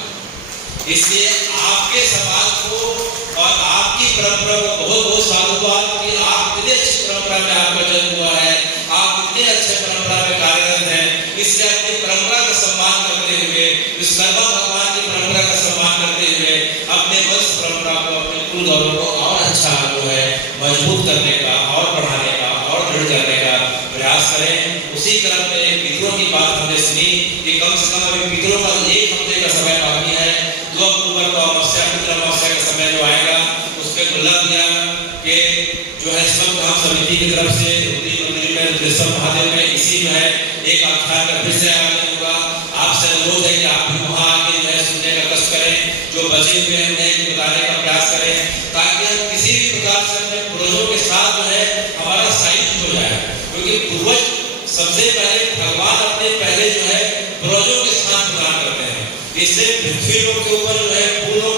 इसलिए आपके समाज को और आपकी परंपरा को बहुत बहुत साधुवाद कि आप इतने अच्छी परंपरा में आपका जन्म हुआ है, आप इतने अच्छे परंपरा में कार्यरत हैं। इसलिए अपनी परंपरा का सम्मान करते हुए, विश्वकर्मा भगवान की परंपरा का सम्मान करते हुए अपने वंश परंपरा को, अपने कुल गौरव को और अच्छा जो है मजबूत करने का और बढ़ाने का और दृढ़ करने का प्रयास करें। उसी क्रम में पितरों की बात हमने सुनी कि कम से कम अभी पितरों का 1 हफ्ते का समय बाकी है। 2 अक्टूबर को अमावस्या पितृ अमावस्या का समय जो आएगा उस पर खुला दिया कि जो है स्वधाम समिति की तरफ से रुद्री मंदिर में रुद्रेश्वर महादेव में इसी जो है एक आख्यान का फिर से आयोजन होगा। आपसे अनुरोध है कि आप भी वहाँ आके जो है सुनने का कष्ट करें, जो बचे हुए हैं उन्हें बताने का प्रयास करें, ताकि हम किसी भी प्रकार से अपने पूर्वजों के साथ जो है हमारा साहित्य हो जाए। क्योंकि पूर्वज सबसे पहले भगवान अपने पहले जो है पूर्वजों के स्थान प्रदान करते हैं। इससे पृथ्वी लोग के ऊपर जो है पूर्व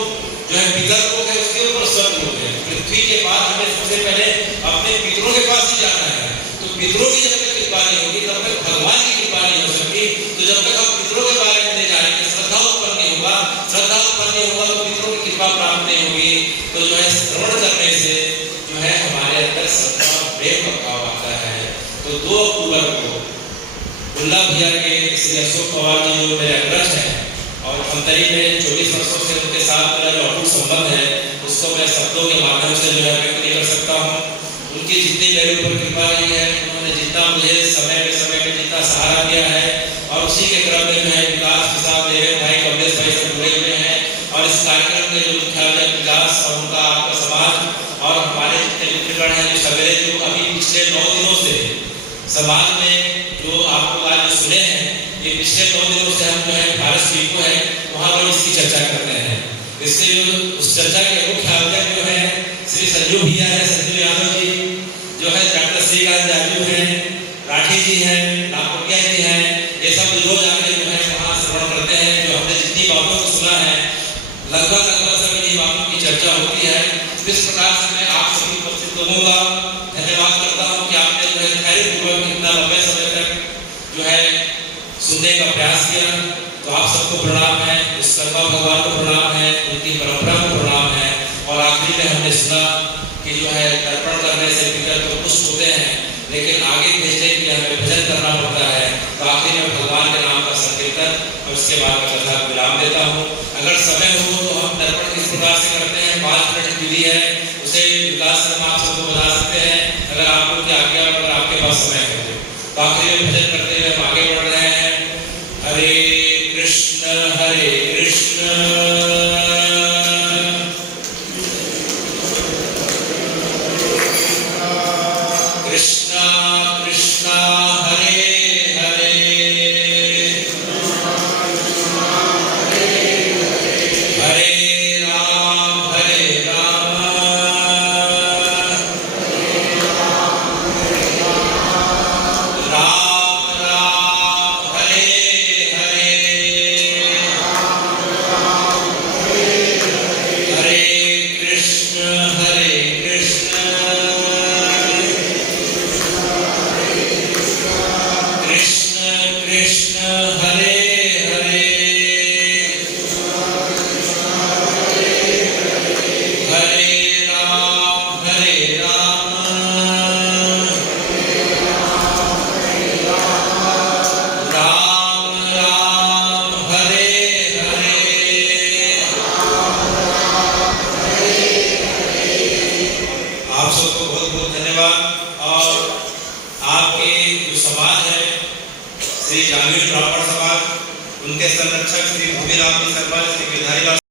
जो है पितर लोग है, उसके ऊपर स्वर्ग लोग है। पृथ्वी के बाद हमें सबसे पहले अपने पितरों के पास ही जाना है। तो पितरों की जब तक कृपा नहीं होगी तब तक भगवान की कृपा नहीं हो सकती। तो जब तक हम पितरों के बारे में नहीं जानेंगे, श्रद्धा उत्पन्न नहीं होगा, श्रद्धा उत्पन्न नहीं होगा तो पितरों की कृपा प्राप्त नहीं होगी। तो जो है श्रवण करने से जो है हमारे अंदर श्रद्धा और प्रेम का भाव आता है। तो 2 अक्टूबर को बुल्ला भैया के श्री अशोक पवार जी जो मेरे अग्रज हैं और अंतरी में 24 वर्षों से उनके साथ मेरा जो अटूट संबंध है उसको मैं शब्दों के माध्यम से जो है व्यक्त नहीं कर सकता हूँ। उनकी जितनी मेरे ऊपर कृपा रही है, उन्होंने जितना मुझे समय में जितना सहारा दिया है, और उसी के क्रम में जो है विकास के साथ मेरे भाई कमलेश भाई से जुड़े हुए हैं। और इस कार्यक्रम में जो मुख्यालय विकास और उनका आपका समाज और हमारे जितने मित्रगण हैं जो सवेरे जो अभी पिछले 9 दिनों से समाज में जो आपको आज सुने हैं, ये पिछले 9 दिनों से हम जो है भारत स्वीको है वहाँ पर इसकी चर्चा करते हैं। इससे जो उस चर्चा के मुख्य आयोजक जो है श्री संजू भैया है, संजू यादव जी जो है, डॉक्टर श्रीकांत जाजू है, राठी जी हैं, नापुटिया जी हैं, ये सब रोज आके जो है वहाँ श्रवण करते हैं। जो हमने जितनी बातों को सुना है लगभग सब इन्हीं बातों की चर्चा होती है। इस प्रकार से मैं आप सभी उपस्थित लोगों का धन्यवाद करता हूँ कि आपने जो है धैर्यपूर्वक इतना लंबे समय तक जो है सुनने का प्रयास किया। तो आप सबको प्रणाम है, विश्वकर्मा भगवान को प्रणाम है, उनकी परंपरा को प्रणाम है। और आखिरी में हमने सुना कि जो है तर्पण करने से पितर तो पुष्ट होते हैं, लेकिन आगे भेजने के लिए हमें भजन करना पड़ता है। तो आखिर में भगवान के नाम का संकीर्तन और उसके बाद मैं कथा विराम देता हूँ। अगर समय हो तो हम तर्पण किस प्रकार से करते हैं, 5 मिनट की विधि है, उसे विकास शर्मा आप सबको बता सकते हैं अगर आप लोग की आज्ञा और अगर आपके पास समय हो। तो आखिर में भजन करते हुए हम आगे बढ़ रहे हैं। हरे कृष्ण कृष्ण कृष्ण हरे हरे, हरे राम राम राम हरे हरे, हरे कृष्ण कृष्ण कृष्ण हरे हरे, हरे राम राम राम हरे हरे। आप सबको बहुत बहुत धन्यवाद। और आपके जो समाज है श्री ग्रामीण ब्राह्मण समाज, उनके संरक्षक श्री भूमिराम जी शर्मा, श्री विधारी